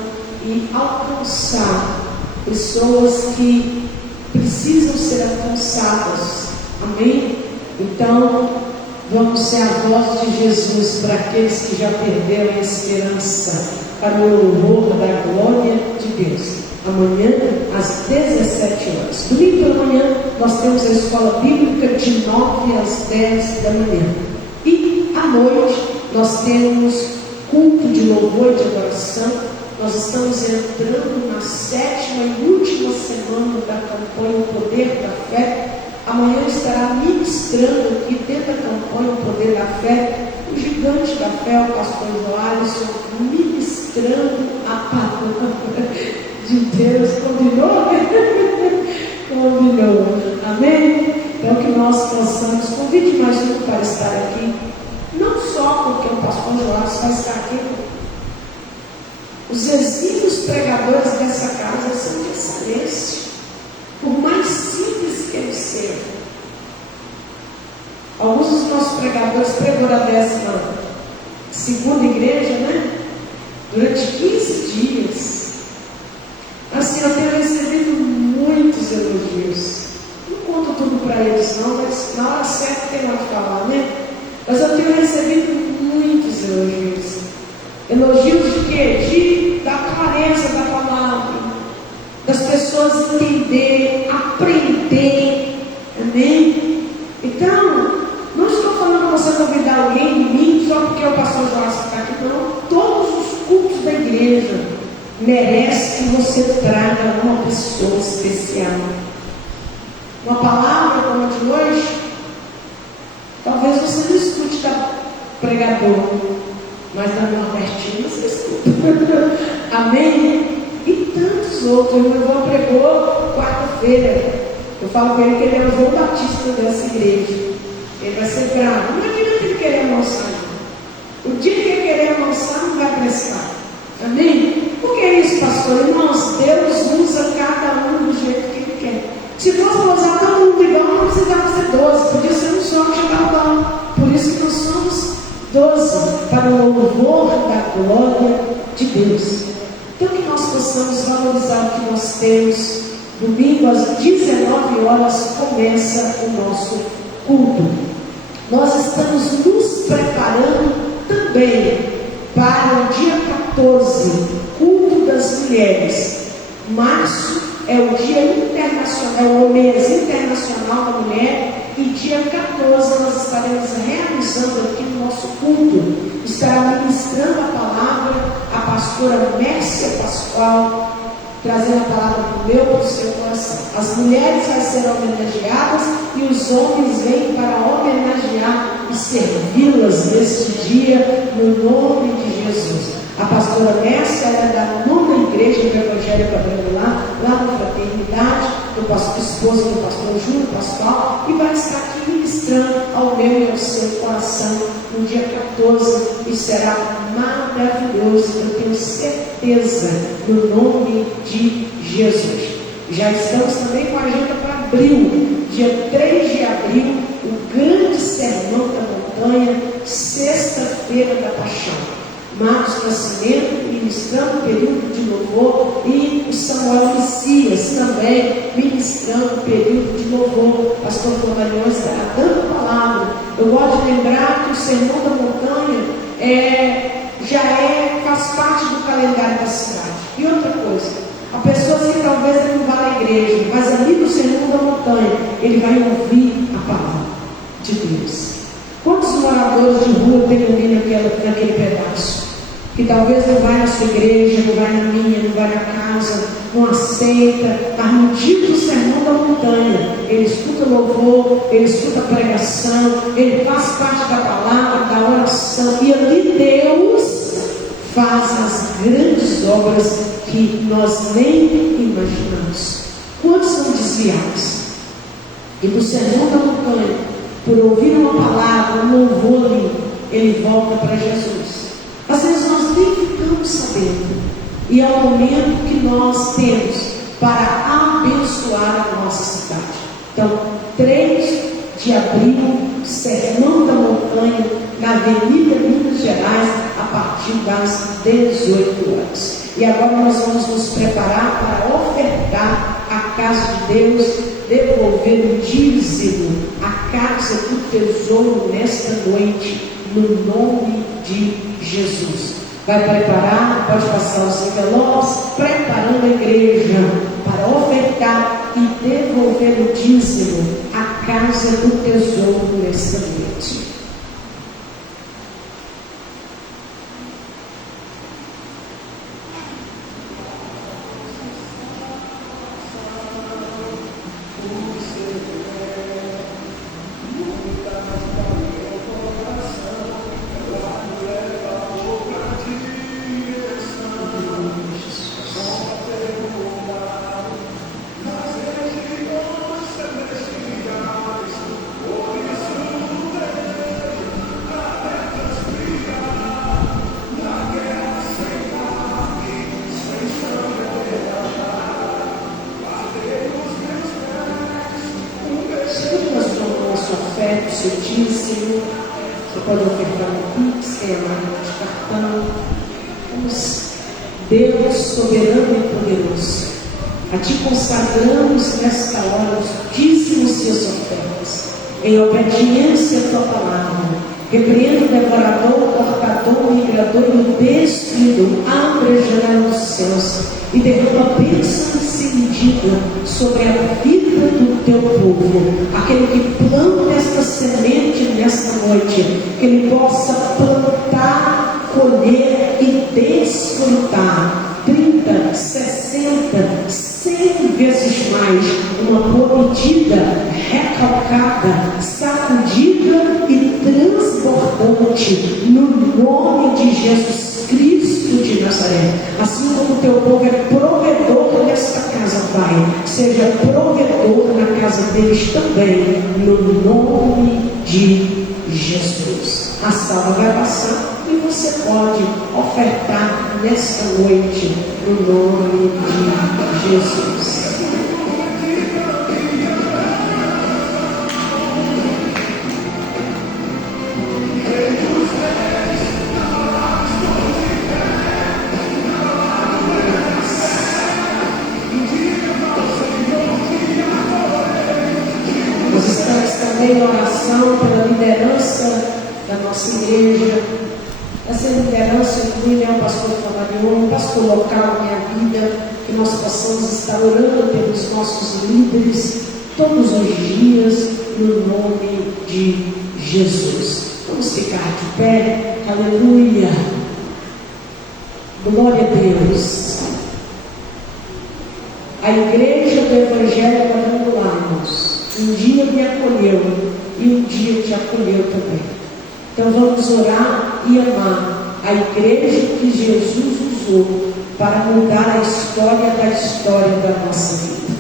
e alcançar pessoas que precisam ser alcançadas. Amém? Então, vamos ser a voz de Jesus para aqueles que já perderam a esperança, para o louvor da glória de Deus. Amanhã, às 17 horas. Domingo pela manhã, nós temos a escola bíblica de 9 às 10 da manhã. E à noite, nós temos culto de louvor e de adoração. Nós estamos entrando na 7ª e última semana da campanha O Poder da Fé. Amanhã estará ministrando aqui dentro da campanha O Poder da Fé, o gigante da fé, o pastor Joalisson, ministrando a palavra de Deus. Combinou? Combinou. Amém? Então que nós possamos, convide mais um para estar aqui, não só porque o pastor Joalisson vai estar aqui. Os exímios pregadores dessa casa são de excelência, por mais simples que eles sejam. Alguns dos nossos pregadores pregou a 12ª igreja, né? Durante 15 dias. Assim, eu tenho recebido muitos elogios. Não conto tudo para eles não, mas na hora certa tem lá de falar, né? Mas eu tenho recebido muitos elogios. Elogios de quê? Da clareza da palavra, das pessoas entenderem, aprender. Amém? Então, não estou falando para você convidar alguém em mim só porque o pastor Jorge está aqui, não. Todos os cultos da igreja merecem que você traga uma pessoa especial. Uma palavra como a de hoje, talvez você não escute da pregador, mas da nordestina você escuta. Amém? E tantos outros. O meu irmão pregou quarta-feira. Eu falo para ele que ele é o João Batista dessa igreja. Ele vai ser bravo. Não adianta ele querer amansar. O dia que ele querer amansar, não vai prestar. Amém? Por que isso, pastor? Irmãos, Deus usa cada um do jeito que Ele quer. Se fosse para usar todo mundo igual, não precisava ser 12, podia ser um só que chegava lá. Por isso que nós somos 12, para o louvor da glória de Deus. Então que nós possamos valorizar o que nós temos. Domingo às 19 horas começa o nosso culto. Nós estamos nos preparando também para o dia 14, culto das mulheres. Março é o dia internacional, é o mês internacional da mulher, e dia 14 nós estaremos realizando aqui no nosso culto. Estará ministrando a palavra a pastora Mércia Pascoal, trazendo a palavra do meu para o seu coração. As mulheres vão ser homenageadas e os homens vêm para homenagear e servi-las neste dia, no nome de Jesus. A pastora Mércia é da 9ª igreja do Evangelho Quadrangular, lá na Fraternidade, esposa do pastor Júlio Pascoal, e vai estar aqui ministrando ao meu e ao seu coração no dia 14, e será maravilhoso, eu tenho certeza, no nome de Jesus. Já estamos também com a agenda para abril, dia 3 de abril, o grande sermão da montanha, sexta-feira da paixão. Marcos Nascimento ministrando o período de louvor, e o Samuel Messias também ministrando o período de louvor. Pastor Floriano estará dando a palavra. Eu gosto de lembrar que o Sermão da Montanha faz parte do calendário da cidade. E outra coisa, a pessoa que talvez ele não vá à igreja, mas ali no Sermão da Montanha ele vai ouvir a palavra de Deus. Quantos moradores de rua tem ali naquele pedaço? Que talvez não vai na sua igreja, não vai na minha, não vai na casa, não aceita, mas no dia do Sermão da Montanha, ele escuta louvor, ele escuta pregação, ele faz parte da palavra, da oração, e ali Deus faz as grandes obras que nós nem imaginamos. Quantos são desviados? E do Sermão da Montanha, por ouvir uma palavra, um louvor ali, ele volta para Jesus. Às vezes nós nem ficamos sabendo, e é o momento que nós temos para abençoar a nossa cidade. Então, 3 de abril, Sermão da Montanha, na Avenida Minas Gerais, a partir das 18 horas. E agora nós vamos nos preparar para ofertar a casa de Deus, devolver o dízimo, a casa do tesouro nesta noite, no nome de Jesus. Vai preparar, pode passar os envelopes, preparando a igreja para ofertar e devolver o dízimo, a casa do tesouro nesta noite. Seu dízimo, você pode ofertar no Pix, tem a máquina de cartão. Vamos, Deus soberano e poderoso, a Ti consagramos nesta hora os dízimos e as ofertas, em obediência à Tua palavra. Repreendo o devorador, o cortador, o migrador e o destruidor. Abre a janela dos céus e derrama bênção sem medida sobre a vida do Teu povo. Aquele que planta esta semente nesta noite, que ele possa plantar, colher e desfrutar 30, 60, 100 vezes mais, uma boa medida, recalcada, sacudida e transbordante, no nome de Jesus Cristo de Nazaré. Assim como o Teu povo é provedor nesta casa, Pai, seja provedor na casa deles também, no nome de Jesus. A salva vai passar e você pode ofertar nesta noite, no nome de Jesus. também a oração pela liderança da nossa igreja. Essa liderança inclui o pastor Flamarion, o pastor local, Minha Vida, que nós possamos estar orando pelos nossos líderes todos os dias, no nome de Jesus. Vamos ficar de pé, aleluia, glória a Deus. A igreja do Evangelho Quadrangular, um dia me acolheu e um dia te acolheu também. Então vamos orar e amar a igreja que Jesus usou para mudar a história da nossa vida.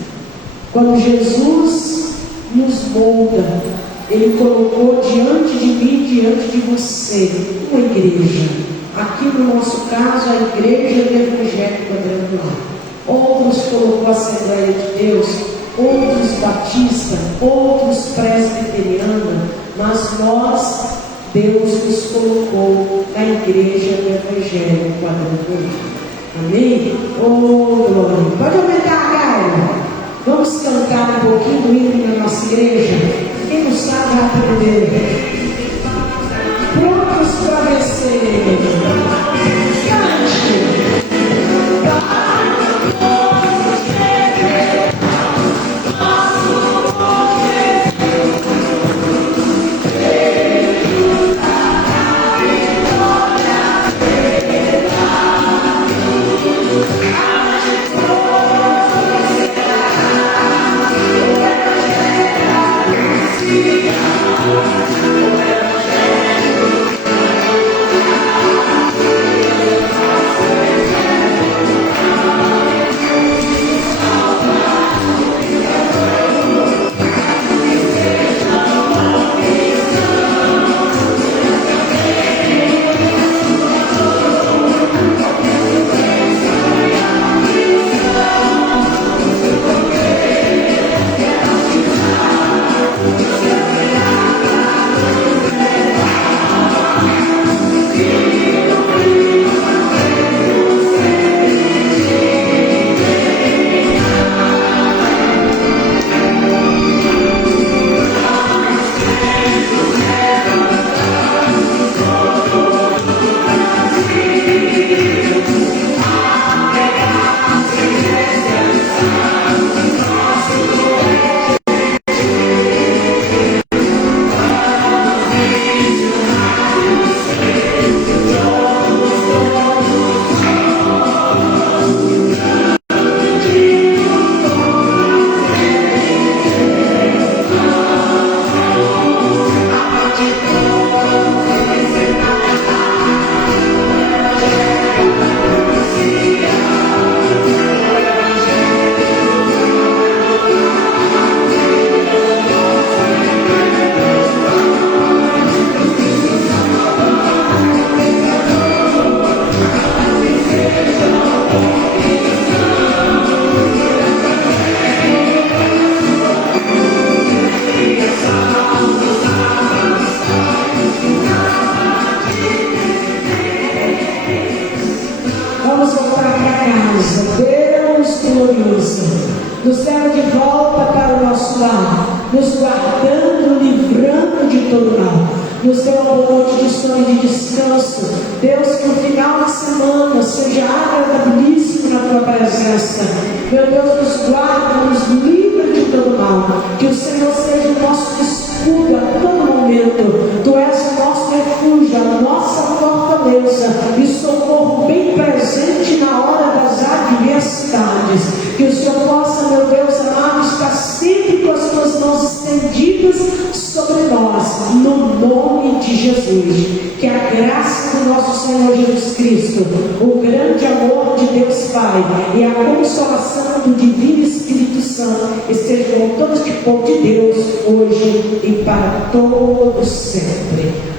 Quando Jesus nos molda, Ele colocou diante de mim, diante de você, uma igreja. Aqui no nosso caso, a igreja do Evangelho Quadrangular. Outros colocou a Assembleia de Deus, outros batista, outros presbiteriana, mas nós, Deus nos colocou na igreja do Evangelho Quadrangular. Amém? Oh, glória! Pode aumentar a gaia. Vamos cantar um pouquinho do hino da nossa igreja. Quem não sabe vai aprender. Prontos para vencer. Cante.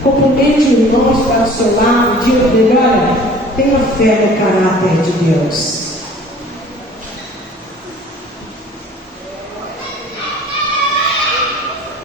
Cumprimente irmãos para o seu lado, diga para ele: olha, tenha fé no caráter de Deus.